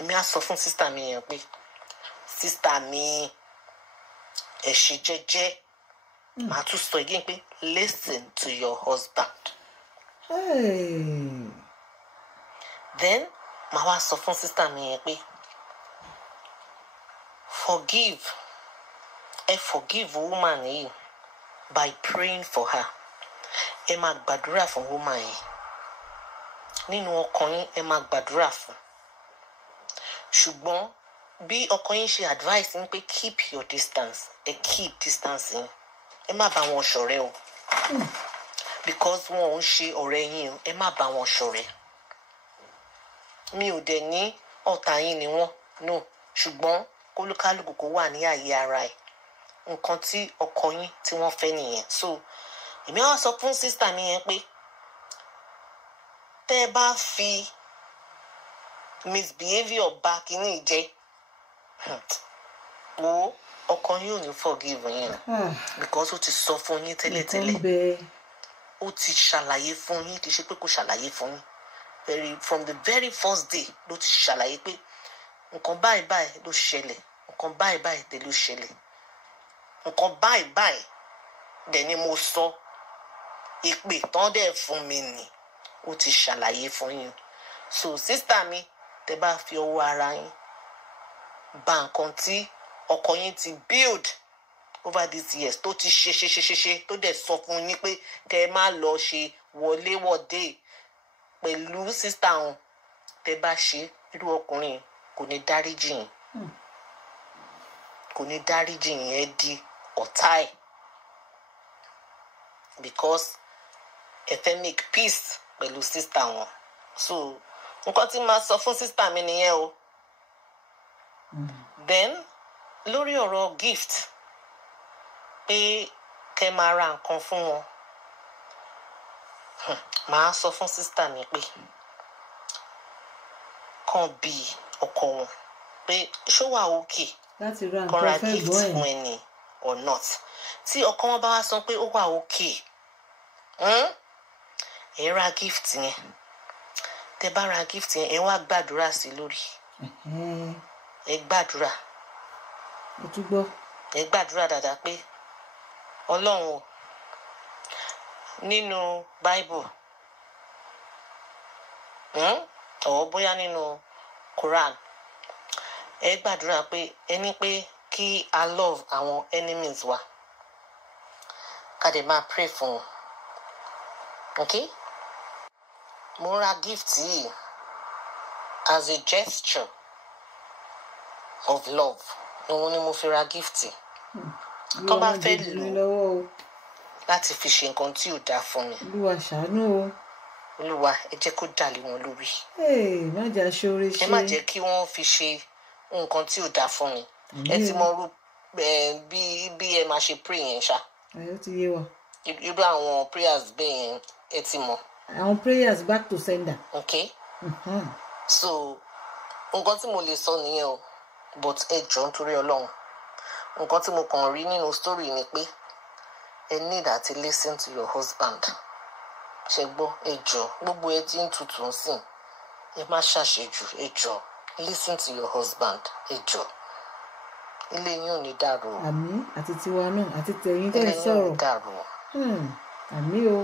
èmi á sọ fún sísá mi yẹn pé sísá mi ẹ ṣe jẹ́jẹ́ màá tún sọ again pé listen to your husband. then màá wá sọ fún sísá mi yẹn pé forgive woman yìí by praying for her. ẹ máa gbàdúrà fún woman yìí nínú ọkàn yín ẹ máa gbàdúrà fún. ṣùgbọ́n bí ọkọ yín ṣe advice ń pé keep your distance ẹ keep distance yín ẹ má bá wọn ṣọ̀rẹ́ o because wọn ò ń ṣe ọ̀rẹ́ yín o ẹ má bá wọn ṣọ̀rẹ́. mi ò dẹ̀ ní ọ̀tá yín ni wọ́n no ṣùgbọ́n kólúkálùkù kó wà ní àyè ara ẹ̀ nǹkan tí ọkọ yín tí wọ́n fẹ́ nìyẹn. so èmi á sọ fún sísá mi yẹn pé tẹ́ ẹ bá fi misbehaviour bá kínní jẹ́ wo ọkọ yín ò ní forgive yín because ó ti sọ fún yín tẹ́lẹ̀tẹ́lẹ̀ ó ti ṣàlàyé fún yín kì í ṣe pé kò ṣàlàyé fún yín from the very first day ló ti ṣàlàyé pé nǹkan báyìí báyìí ló ṣẹlẹ̀ nǹkan báyìí báyìí dẹ̀ ló ṣẹlẹ̀ nǹkan báyìí báyìí dẹ̀ ni mo sọ ìpè tán dẹ̀ fún mi nì ó ti ṣàlàyé fún yín. so sísítà mi tẹ́ bá fi ọwọ́ ara yín bà nǹkan tí ọkọ yín ti build over these years tó ti ṣe tó dẹ̀ sọ fún yín pé kẹ́ ẹ má lọ ṣe wọléwọ̀de pẹ̀lú sísítà wọn tẹ́ bá ṣe irú ọkùnrin kò ní dáríjì yín kò ní dáríjì yín ẹ di ọ̀tá ẹ̀ because ẹ fẹ́ make peace pẹ̀lú sísítà wọn. so nǹkan tí màá sọ fún sísítà mi nìyẹn o then lórí ọ̀rọ̀ gift pé kẹ́ máa ra nǹkan fún wọn màá sọ fún sísítà mi pé kàn bí ọkọ wọn pé ṣó wà òkè láti ra kàn ra nǹkan fẹ́ gift gbọ́ fún ẹ̀. ẹni or not tí ọkọ wọn bá wá sọ pé ó wà òkè ẹ ra gift yẹn tẹ́ bá ra gift yẹn ẹ wá gbàdúrà sí lórí ẹ gbàdúrà mo tún gbọ́. ẹ gbàdúrà dáadáa pé Ọlọ́run o nínú Bible ọ̀ bóyá nínú Quran ẹ gbàdúrà pé ẹni pé kí a love àwọn enemies wa ká dẹ̀ máa pray fún wọn okay mo ra gift yìí as a gesture of love òun ni mo fi ra gift yìí tó bá fẹ́ lò ó láti fi ṣe nǹkan tí ò dáa fún mi Olúwa ṣàánú o. Olúwa ẹ jẹ́ kó dà lé wọn lórí má jà ṣoore ṣe. ẹ má jẹ́ kí wọ́n fi ṣe nǹkan tí ò dáa fún mi ẹ ti mọ bí ẹ máa ṣe pray yẹn ṣá ó ti yé wa. irú àwọn prayers bẹ́ẹ̀ yẹn ẹ ti mọ̀. àwọn prayers back to sender. okay so nǹkan tí mo lè sọ nìyẹn o but ẹ jọ̀ọ́ nítorí Ọlọ́run nǹkan tí mo kàn rí nínú story ni pé ẹ need àti listen to your husband ṣe gbọ́ ẹ jọ̀ọ́ gbogbo ẹ ti ń tutù ń sìn ẹ má ṣàṣejù ẹ jọ̀ọ́ listen to your husband ẹ jọ̀ọ́ ilé yín ò ní dàrú. àmín àti tiwa náà àti tẹ̀yin tẹ́ ń sọ̀rọ̀. ilé yín ò ní dàrú. àmín o.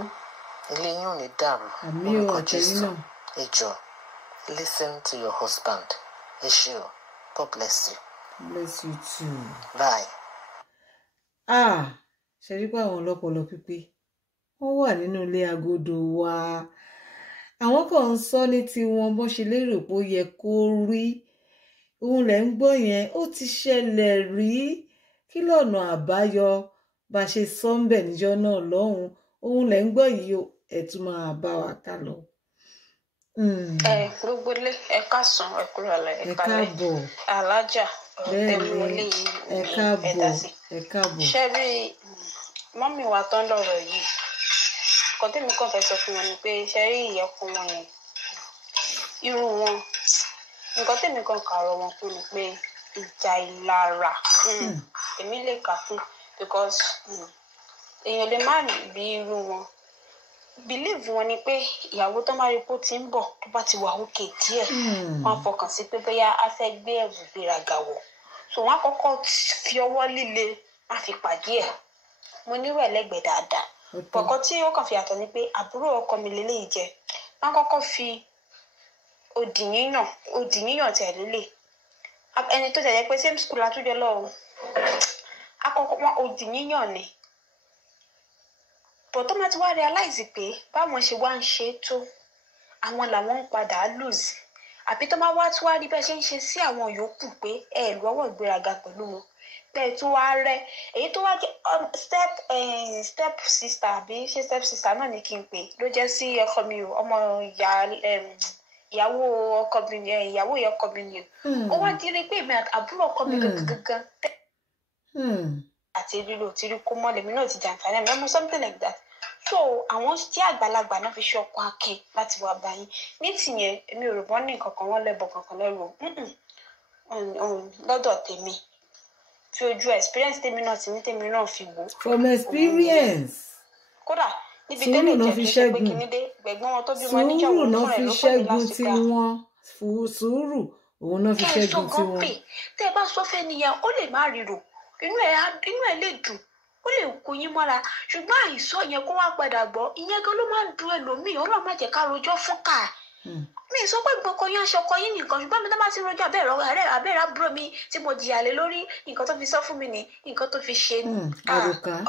ilé yín ò ní dàrú. àmín o àtẹ̀yin náà. ẹ jọ̀ọ́ listen to your husband ẹ ṣé o God bless you. Bless you too. Bye. ṣe rí pé àwọn ọlọ́pọlọ pípé wọ́n wà nínú ilé agodo wa àwọn kan ń sọ ní tiwọn bó ṣe lérò pé ó yẹ kó rí òun lẹ̀ ń gbọ́ yẹn ó ti ṣẹlẹ̀ rí kí lọ́nà àbáyọ bá ṣe sọ ń bẹ̀ níjọ́ náà lọ́hùn òun lẹ̀ ń gbọ́ yìí ẹ̀ tún máa bá wa ká lọ. gbogbo ilé ẹ káàsán ẹ kúrò àlẹ ẹ káàbọ̀ alájà tẹmúlẹ yìí ẹ káàbọ̀ ẹ káàbọ̀. ṣé rí mọ́mì wa tán lọ́rọ̀ yìí nǹkan tẹ́mi kàn fẹ́ sọ fún wọn ni pé ṣe rí ìyẹ́kùn wọn yẹn irú wọn nǹkan tẹ́mi kàn kàrọ̀ wọn fún ni pé ìjà ìlara èmi lè kà fún because èèyàn lè má bí irú wọn believe wọn ni pé ìyàwó tó máa rí pé ó ti ń bọ̀ tó bá ti wà òkè díẹ̀ wọ́n fọkàn sí pé bóyá a fẹ́ gbé ẹ̀rù gbéraga wọ̀ so wọ́n á kọ́kọ́ fi ọwọ́ líle á fi pàdé ẹ̀ mo nírò ẹlẹ́gbẹ̀ẹ́ dáadáa bọ̀kọ́ tí ó kàn fi àtọ̀ ni pé àbúrò ọkọ mi lélẹ́yìí jẹ́ wọ́n á kọ́kọ́ fi òdì yíyàn tẹ̀ lélẹ̀ ẹni tó tẹ̀lé pé same school àtúnjẹ lọ́wọ́ akọ́kọ́ wọn òdì yíyàn ni bọ̀ tó máa ti wá realize pé báwọn ṣe wá ń ṣe tó àwọn làwọn ń padà lose àbí tó máa wá tí wá rí bẹ́ẹ̀ ṣe ń ṣe sí àwọn yòókù pé ẹ lọ́wọ́ ìgbéraga pẹ̀lú wọn bẹ́ẹ̀ tó wá rẹ èyí tó wá jẹ́ step sister àbí ṣé step sister náà ni kí n pè ló jẹ́ sí ọkọ mi o ọmọ ìyàwó ọkọ mi ni ìyàwó ìyá ọkọ mi ni o ó wá dirí pé èmi àbúrò ọkọ mi gangan àti lílo tí rí kó mọ́ lèmi náà ti jàǹfààní àmọ́ something like that so àwọn tí àgbàlagbà náà fi ṣe ọkọ akin láti wá bá yín ní tìyẹn èmi ò rò bọ́ ní nǹkan kan wọ́n lẹ́bọ̀ kankan lẹ́rù lọ́dọ̀ tèmi fi ojú experience tèmi náà ti ní tèmi náà fi wò. from experience. kódà níbi tẹ́lẹ̀ jẹ́ fi ṣe pé kíní dé gbẹ̀gbọ́n wọn tó bí wọn níjà òun fún rẹ̀ ló fẹ́ mi lásìkò sùúrù òun náà fi ṣẹ́gun tiwọn. tẹ́ ẹ bá sọ fẹ́ nìyẹn ó lè má ríro inú ẹ̀ lè dùn ó lè kó yín mọ́ra ṣùgbọ́n àìsọ yẹn kó wá padà gbọ́ ìyẹn gan ló máa ń dùn ẹlòmíì ọlọ́run má jẹ́ ká rojọ́ fún ká mi sọ pé gbọkọ yín aṣọ ọkọ yín nìkan ṣùgbọ́n mi tó bá ti rojọ́ abẹ́rẹ́ àbúrò mi tí mo jìyà lé lórí nǹkan tó fi sọ fún mi ní nǹkan tó fi ṣe ní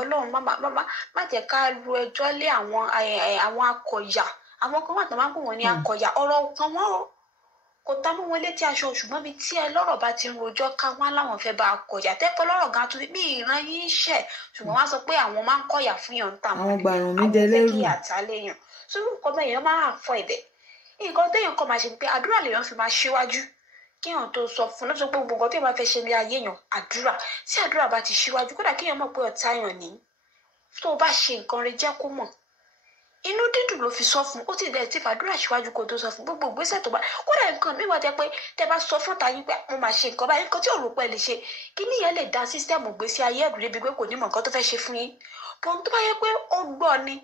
ọlọ́run má jẹ́ ká ru ẹjọ́ lé àwọn akọ̀yà àwọn kan wà tó máa ń pè wọ́n ní akọ̀yà ọ̀rọ̀ kan wọ́n o kò tá mú wọn létí aṣọ ṣùgbọ́n bí tí ẹ lọ́rọ̀ bá ti ń rojọ́ ká wọn láwọn fẹ́ bá a kọjá tẹ́pẹ́ lọ́rọ̀ gan tó bí ìran yín ṣẹ̀ ṣùgbọ́n wọ́n sọ pé àwọn máa ń kọ̀yà fún yàn ń tà wọ́n àwọn fẹ́ kí àtàlẹ́yàn sórí nǹkan bẹ́ẹ̀ yẹn máa fọ ẹ̀dẹ̀ nǹkan téèyàn kọ́ máa ṣe pé àdúrà lèèyàn fi máa ṣíwájú kéèyàn tó sọ fún lọ́sọ̀ pé gbogbo nǹkan tí èèyàn bá fẹ́ ṣe ní ayé èèyàn àdúrà tí àdúrà bá ti ṣíwájú kódà kéèyàn mọ̀ pé ọ̀tá èèyàn ní tó o bá ṣe nǹkan rẹ jẹ́ kó mọ̀ inú dídùn ló fi sọ fún ó ti dẹ̀ ti fàdúrà síwájú kó tó sọ fún gbogbo ìgbésẹ̀ tó bá kódà nǹkan mi wà jẹ́ pé tẹ́ bá sọ fún ta yín pé mo máa ṣe nǹkan báyìí nǹkan tí ò rò pé lè ṣe kí nìyẹn lè dá sísítẹ́ẹ̀mù gbésí ayé ẹ̀rù débi pé kò ní mọ̀ nǹkan tó fẹ́ ṣe fún yín bọ́n tó bá yẹ pé ó gbọ́ ni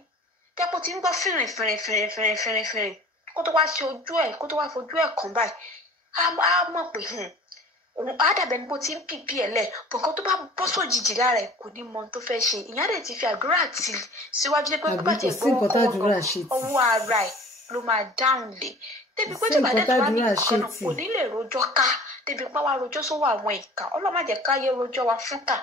tẹ́pọ̀ tí ń gbọ́ fìrìn kó tó wá ṣe ojú ẹ̀ kó tó wá fojú ẹ̀ kàn báyìí á mọ̀ pé òun á dàbẹ̀ ní bó ti ń pìpì ẹ̀ lẹ̀ bọ̀ǹkan tó bá bọ́ sójijì lára ẹ̀ kò ní mọ ohun tó fẹ́ ṣe ìyá rẹ̀ ti fi àdúrà tì síwájú pé bá tiẹ̀ gbọ́ ọwọ́ ara ẹ̀ ló máa dáhùn lé débi pé tó bá dẹ̀ tó wá ní nǹkan náà kò ní lè rojọ́ ká débi pé wàá rojọ́ sówó àwọn ìka ọlọ́mọ jẹ́ ká yẹ rojọ́ wa fún kà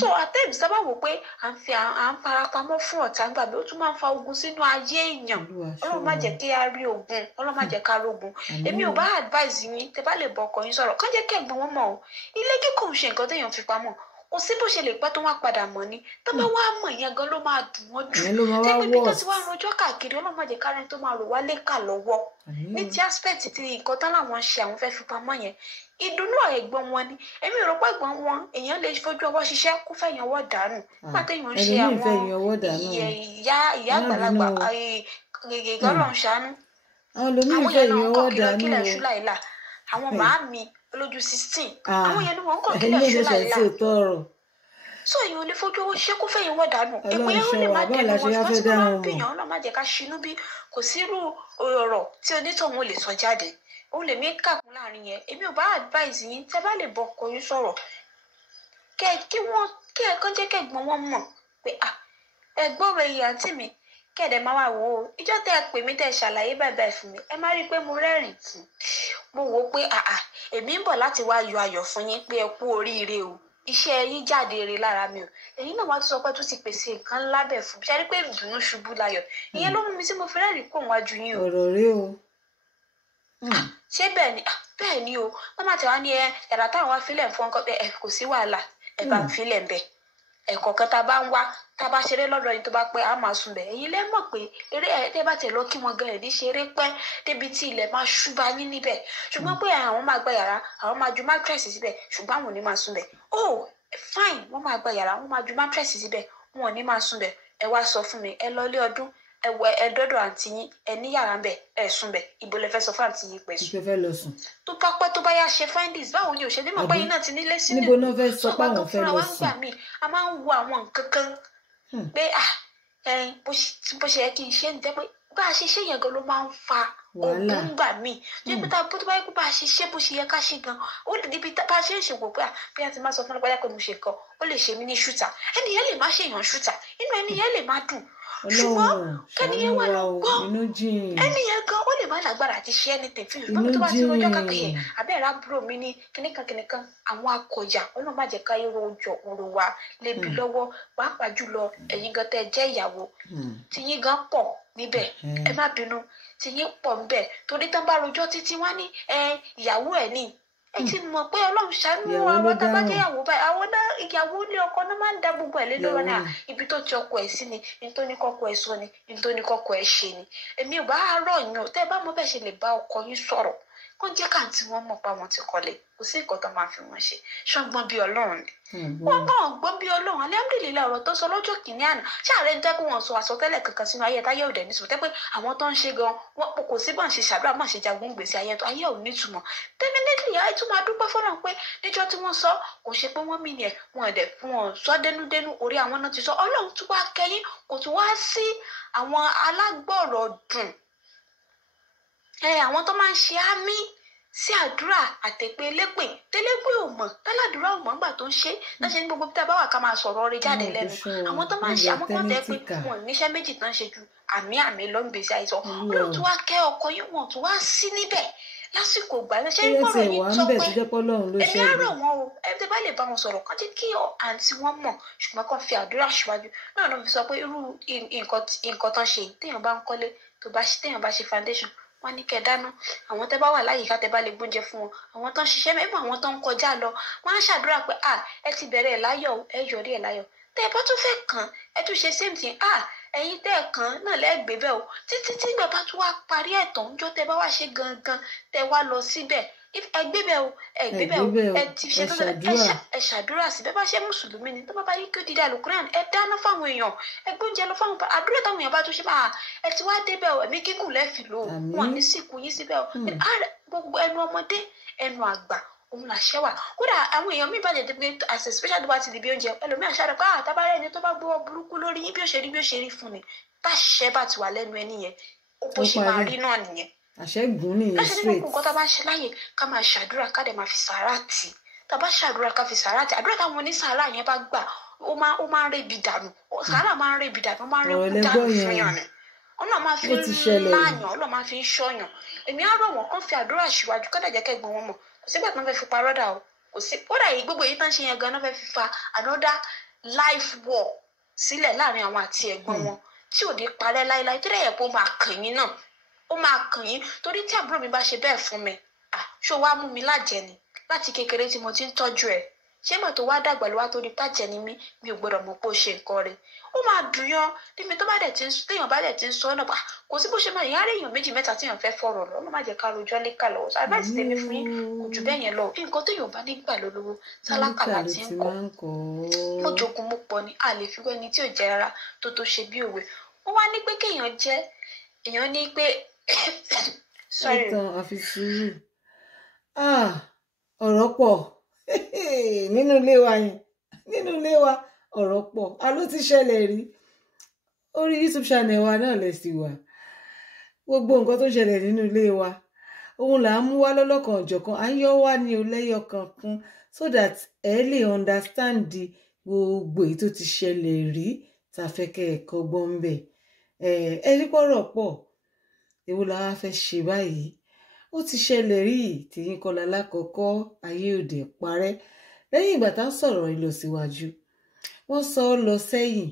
so àtẹ̀mí sábà wò pé à ń farapamọ́ fún ọ̀tá gbà mí ó tún máa ń fa ogun sínú ayé èèyàn ọlọ́mọ jẹ́ kí a rí ogun ọlọ́mọ jẹ́ ká rógun èmi ò bá advice yín tẹ́ bá lè bọ ọkọ yín sọ̀rọ̀ kán jẹ́ kí ẹ̀gbọ́n wọn mọ̀ o ilé kíkọ́ ń ṣe nǹkan téèyàn fi pamọ́ kò sí bó ṣe lè pẹ́ tó wá padà mọ̀ ni tó bá wá mọ̀ yẹn gan ló máa dùn wọ́n jù tẹ́gbẹ́ bí tó ti wá rojọ́ káàkiri ọlọ́mọ jẹ́ ká rẹ́ni tó máa rò wá lékà lọ́wọ́ ní ti aspect ti nǹkan tán làwọn ṣe àwọn fẹ́ fi pamọ́ yẹn ìdùnnú ẹ̀gbọ́n wọn ni èmi ò rò pé ẹ̀gbọ́n wọn èèyàn lè fojú ọwọ́ ṣiṣẹ́ kó fẹ́ yan ọwọ́ dànù nígbà téèyàn ń ṣe àwọn ìyá àgbàlagbà Ọlọ́run ṣàánú àwọn yẹn náà kọ́ kílẹ̀ ṣúláìlà àwọn màámi olójú 16 àwọn yẹn ni wọ́n kọ́ kílẹ̀ ṣúláìlà so èèyàn ò lè fojú owó ṣiṣẹ́ kó fẹ́ yan ọwọ́ dànù èpè yẹn ó lè má dẹnu wọn ṣùgbọ́n tí wọ́n máa ń bèèyàn ọlọ́run má jẹ́ ká ṣinú bí kò sírú ọ̀rọ̀ tí onítọ̀hún ò lè sọ jáde ó lè mí kàkún láàrin yẹn èmi ò bá advice yín tẹ́ bá lè bọ ọkọ yín sọ̀rọ̀ kí ẹ̀kan jẹ́ kẹ́gbọ́n wọn mọ̀ pé ẹ̀gbọ́n rẹ̀ yìí àǹtí mi kẹ̀dẹ̀ máa wà wò ó ìjọ́ tẹ́ ẹ pè mí tẹ́ ẹ ṣàlàyé bàbá ẹ̀ fún mi ẹ má rí i pé mo rẹ́rìn fún mo wò ó pé èmi ń bọ̀ láti wá yọ ayọ̀ fún yín pé ẹ kú oríire o iṣẹ́ yín jáde rè lára mi o èyí náà wá tún sọ pé tó ti pèsè nǹkan ńlá bẹ̀ fún mi ṣe rí pé ìdùnnú ṣubú láyọ̀ ìyẹn ló mú mi tí mo fi rẹ́rìn kó wájú yín o. ọ̀rọ̀ rí o. ṣé bẹ́ẹ̀ ni o wọ́n máa tẹ̀ wá ní yàrá táwọn wá fílẹ̀ fún ọkọ ẹ kò sí wàhálà ẹ bá ń fílẹ̀ ń bẹ̀ ẹ̀kọ́ kan tá a bá ń wá tá a bá ṣeré lọ́dọ̀ yìí tó bá pẹ́ a máa sùn bẹ̀ èyí lẹ́ mọ̀ pé eré ẹ̀ tẹ́ bá tẹ̀ lọ kí wọn gan ẹ̀ ní ṣeré pẹ́ débi tí ilẹ̀ máa ṣúba yín níbẹ̀ ṣùgbọ́n pé àwọn máa gba yàrá àwọn máa ju mattress síbẹ̀ ṣùgbọ́n àwọn ò ní máa sùn bẹ̀ fine wọ́n máa gba yàrá wọ́n máa ju mattress síbẹ̀ wọn ò ní máa sùn bẹ̀ ẹ wá sọ fún mi ẹ lọ lé ọdún ẹ dọ́dọ̀ àǹtí yín ẹ ní yàrá ńbẹ̀ ẹ sùn bẹ̀ ibo lẹ fẹ́ sọ fún àǹtí yín pẹ̀ sùn. ìpè fẹ́ lọ sùn. tó bá pẹ́ tó bá yá ṣe findings báwo ni òṣèlú mọ̀ pé yín náà ti nílé sílẹ̀. níbo náà fẹ́ sọ pé àwọn fẹ́ lọ sùn. a máa ń wo àwọn nǹkan kan pé bó ṣe yẹ kí n ṣe ń jẹ́ pé bá a ṣe ṣe yẹn gan ló máa ń fa ogun gbà míì ní pé tó bá yẹ kó bá a ṣe ṣe bó ṣe yẹ ká ṣe gan ó lè níbi bá a ṣe ń ṣe wò pé bí a ti máa sọ fún ọlọ́pàá pé mo ṣe nǹkan ó lè ṣe mí ní ṣútà ẹnìyẹn lè má ṣèyàn ṣútà inú ẹnìyẹn lè má dùn ṣùgbọ́n kẹ́niyẹn wà lọ gbọ́ ẹnìyẹn gan ó lè má lágbára àti ṣe anything fún ìṣùgbọ́n tó bá ti rọjọ́ kàkẹ́yẹ abẹ́rẹ́ àbúrò mi ní kìnìkan àwọn akọ̀yà ọlọ́run má jẹ́ ká yẹ rojọ́ òru wa lébi lọ́wọ́ pàápàá jùlọ ẹ̀yin gan tẹ́ jẹ́ ìyàwó tiyín gan pọ̀ níbẹ̀ ẹ má bínú tiyín pọ̀ níbẹ̀ torí tán bá rojọ́ títí wá ní ìyàwó ẹ̀ ní ẹ ti mọ̀ pé ọlọ́run ṣàánú àwọn tá a bá jẹ́ ìyàwó báyìí àwọn náà ìyàwó ní ọkọ náà máa ń da gbogbo ẹ̀ lé lọ́wọ́ náà ibi tó ti ọkọ ẹ̀ sí ni ní tó ní kọ́kọ́ ẹ̀ sọ ni ní tó ní kọ́kọ́ ẹ̀ ṣe ni èmi ò bá rọ̀ yín o tẹ́ ẹ bá mọ̀ bẹ́ẹ̀ ṣe lè bá ọkọ yín sọ̀rọ̀ kó jẹ́ káàntì wọn mọ̀ pé àwọn ti kọ́lé kò sí nǹkan tó máa fi wọn ṣe ṣọ́gbọ́n bíi ọlọ́run ni wọ́n bá wọn gbọ́n bíi ọlọ́run alhamdulillah ọ̀rọ̀ tó sọ lọ́jọ́ kìíní àná ṣáàrẹ ń tẹ́ pé wọ́n sọ àsọtẹ́lẹ̀ kankan sínú ayé táyé òde nísìmọ̀ tẹ́ pé àwọn tó ń ṣe gan wọn kò sí bọ́n ṣe ṣàdúrà bọ́n ṣe jagun gbèsè ayé tó ayé ò nítumọ̀ definitely ayé tún máa dúpẹ́ fọ́nà pé níjọ́ tí wọ́n sọ kò ṣe pé wọ́n mìíní ẹ̀ wọn ẹ̀dẹ̀ fún wọn sọ dénúdénú orí àwọn náà ti sọ ọlọ́run tún wá kẹ́yìn kò tún wá sí àwọn alágbọ̀rọ̀ dùn àwọn tó máa ń ṣe àmì sí àdúrà àtẹ̀pẹ́ lépè tẹ́lẹ́pẹ́ ò mọ̀ táládùúrà ò mọ̀ ńgbà tó ń ṣe náà ṣe ní gbogbo tí a bá wà ká máa sọ̀rọ̀ ọ̀rẹ́ jáde lẹ́nu àwọn tó máa ń ṣe àwọn kan tẹ́ pé wọn níṣẹ́ méjì tán ṣe ju àmì ló ń gbèsè àìsàn olóòtú tún wá kẹ́ ọkọ yín wọn tún wá sí níbẹ̀ lásìkò ìgbà náà ṣé ní bọ́rọ̀ yín sọ pé èmi á rọ̀ wọn o ẹbí bá lè bá wọn sọ̀rọ̀ kán jẹ́ kí àǹtí wọn mọ̀ ṣùgbọ́n kán fi àdúrà ṣíwájú náà ló fi sọ pé irú nǹkan tán ṣe téèyàn bá ń kọ́lé téèyàn bá ṣe foundation wọn ní kẹ́ dáná àwọn tẹ́ bá wà láyìíká tẹ́ bá lè gbóúnjẹ fún wọn àwọn tó ń ṣiṣẹ́ mẹbùn àwọn tó ń kọjá lọ wọn á ṣàdúrà pé ẹ ti bẹ̀rẹ̀ ẹ láyọ̀ ẹ yọrí ẹ láyọ̀ tẹ́ ẹ bá tún fẹ́ kàn ẹ tún ṣe same thing ẹ̀yin tẹ́ ẹ kàn náà lẹ́gbẹ̀ẹ́ bẹ́ẹ̀ o títí tí bàbá tún wá parí ẹ̀tàn ńjọ́ tẹ́ bá wá ṣe gangan tẹ́ wá lọ síbẹ̀ ẹgbẹ́ bẹ́ẹ̀ o ẹgbẹ́ bẹ́ẹ̀ o ẹ ti ṣe tó ẹ ṣàdúrà sí bẹ́ẹ̀ bá ṣe mùsùlùmí ni tó bá bá yí kí ó dídá alukuran ẹ dáná fáwọn èèyàn ẹ gbóúnjẹ lọ fáwọn àdúrà táwọn èèyàn bá tó ṣe máa ẹ ti wá débẹ̀ o ẹ̀mí gígùn lẹ́fì lò ó wọn ní sìnkú yín síbẹ̀ o gbogbo ẹnu ọmọdé ẹnu àgbà òun làṣẹ wà kódà àwọn èèyàn mi bàjẹ́ dé pé as especially tó bá ti di bí oúnjẹ ẹlòmíà ṣàrẹ pé àtàbárẹ́ ẹni tó bá gbọ́ burúkú lórí yín bí ó ṣe rí fún ni táṣẹ bá ti wà lẹ́nu ẹni yẹn ó bó ṣe máa rí náà nìyẹn àṣẹgùn nìyẹn straight. láti ní gbogbo nǹkan tá a bá ń ṣe láàyè ká máa ṣàdúrà ká dẹ̀ máa fi sàárà tì tá a bá ṣàdúrà ká fi sàárà tì àdúrà táwọn onísàárà yẹn bá gbà ó máa ń rébi dànù sàárà máa ń rébi dànù ó máa ń rébi dànù fún yàn ni ọlọ́run máa fi ń láàyàn ọlọ́run máa fi ń ṣọ́yàn èmi á rọ̀ wọ́n kán fi àdúrà ṣíwájú kó dẹ̀ jẹ́ kẹ́gbọ́n wọn mọ̀ kò sígbà tí wọ́n fẹ́ fi parọ́ dà o kò sí kódà yìí gbogbo èyí tán ṣe yẹn gan-an fẹ́ fi fa another life war sílẹ̀ láàrin àwọn àti ẹ̀gbọ́n wọn tí ò ní parẹ́ láéláé tó dẹ̀ yẹ kó máa kàn yín náà ó máa kàn yín torí tí àbúrò mi bá ṣe bẹ́ẹ̀ fún mi ṣó wàá mú mi lájẹ ni láti kékeré tí mo ti ń tọ́jú ẹ̀ ṣé mọ̀ tó wá dàgbà ló wá tó di pàjẹ́ ni mi ò gbọ́dọ̀ mọ̀ pé ó ṣe nǹkan rẹ̀ ó máa dùn yán níbi tó bá dẹ̀ ti ń téèyàn bá dẹ̀ ti ń sọ ọ́ náà kò sí bó ṣe máa yára èèyàn méjì mẹ́ta téèyàn fẹ́ fọ̀rọ̀ lọ ló má jẹ́ ká rojọ́ lékà lọ́wọ́ so advice tèmi fún yín kò jù bẹ́ẹ̀ yẹn lọ nǹkan téèyàn bá nígbà lólówó tálákà láti ń kọ́ mo jogun mo pọ̀ ni a lè fi wẹ́ni tí ò jẹ́ rárá tó ṣe bí òwe wọ́n wá ní pé kéèyàn jẹ́ èèyàn ní pé ìtàn àfi sùúrù ọ̀rọ̀ pọ̀ nínú ilé wa ọ̀rọ̀ pọ̀ ló ti ṣẹlẹ̀ rí orí YouTube channel wa náà lè sì wà gbogbo nǹkan tó ṣẹlẹ̀ nínú ilé wa òun là ń mú wá lọ́lọ́kan ọ̀jọ̀kan à ń yọ wá ní olẹ́yọ kankan so that ẹ lè understand gbogbo èyí tó ti ṣẹlẹ̀ rí tàfẹ́kẹ́ ẹ̀kọ́ gbọ́n bẹ̀ ẹ rí pọ̀rọ̀ pọ̀ èwo la wá fẹ́ ṣe báyìí ó ti ṣẹlẹ̀ rí tìyín kọlá lákọ̀ọ́kọ́ ayé òde parẹ́ lẹ́yìn ìgbà tá ń sọ̀rọ̀ ìlọsíwájú wọ́n sọ ọ́ lọ sẹ́yìn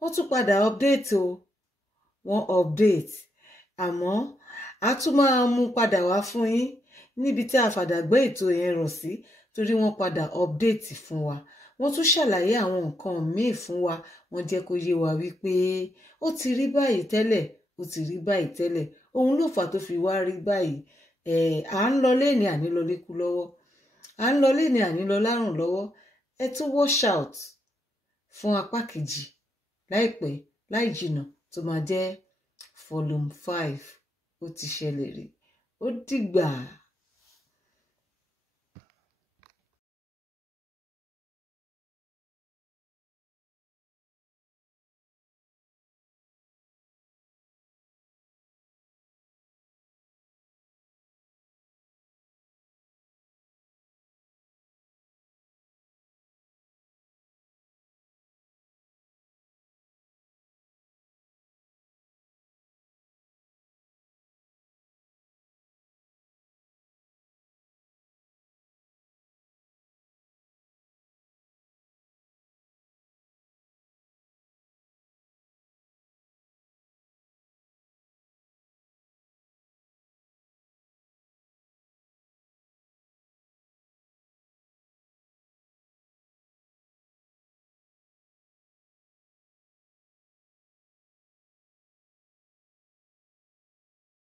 wọ́n tún padà update o wọ́n update àmọ́ a tún máa mú padà wá fún yín níbi tí a fàdàgbé ètò yẹn rọ̀ sí torí wọ́n padà update fún wa wọ́n tún ṣàlàyé àwọn nǹkan míì fún wa wọ́n jẹ́ kó yé wa wípé ó ti rí báyìí tẹ́lẹ̀ ó ti rí báyìí tẹ́lẹ̀ òun ló fà tó fi wá rí báyìí à ń lọ léèní àní lọ lékú lọ́wọ́ à ń lọ léèní àní lọ lárùn lọ́wọ́ ẹ tún wash out fún apá kejì láìpẹ́ láì jìnnà tó máa jẹ́ volume 5 ó ti ṣẹlẹ̀ rí ó dìgbà.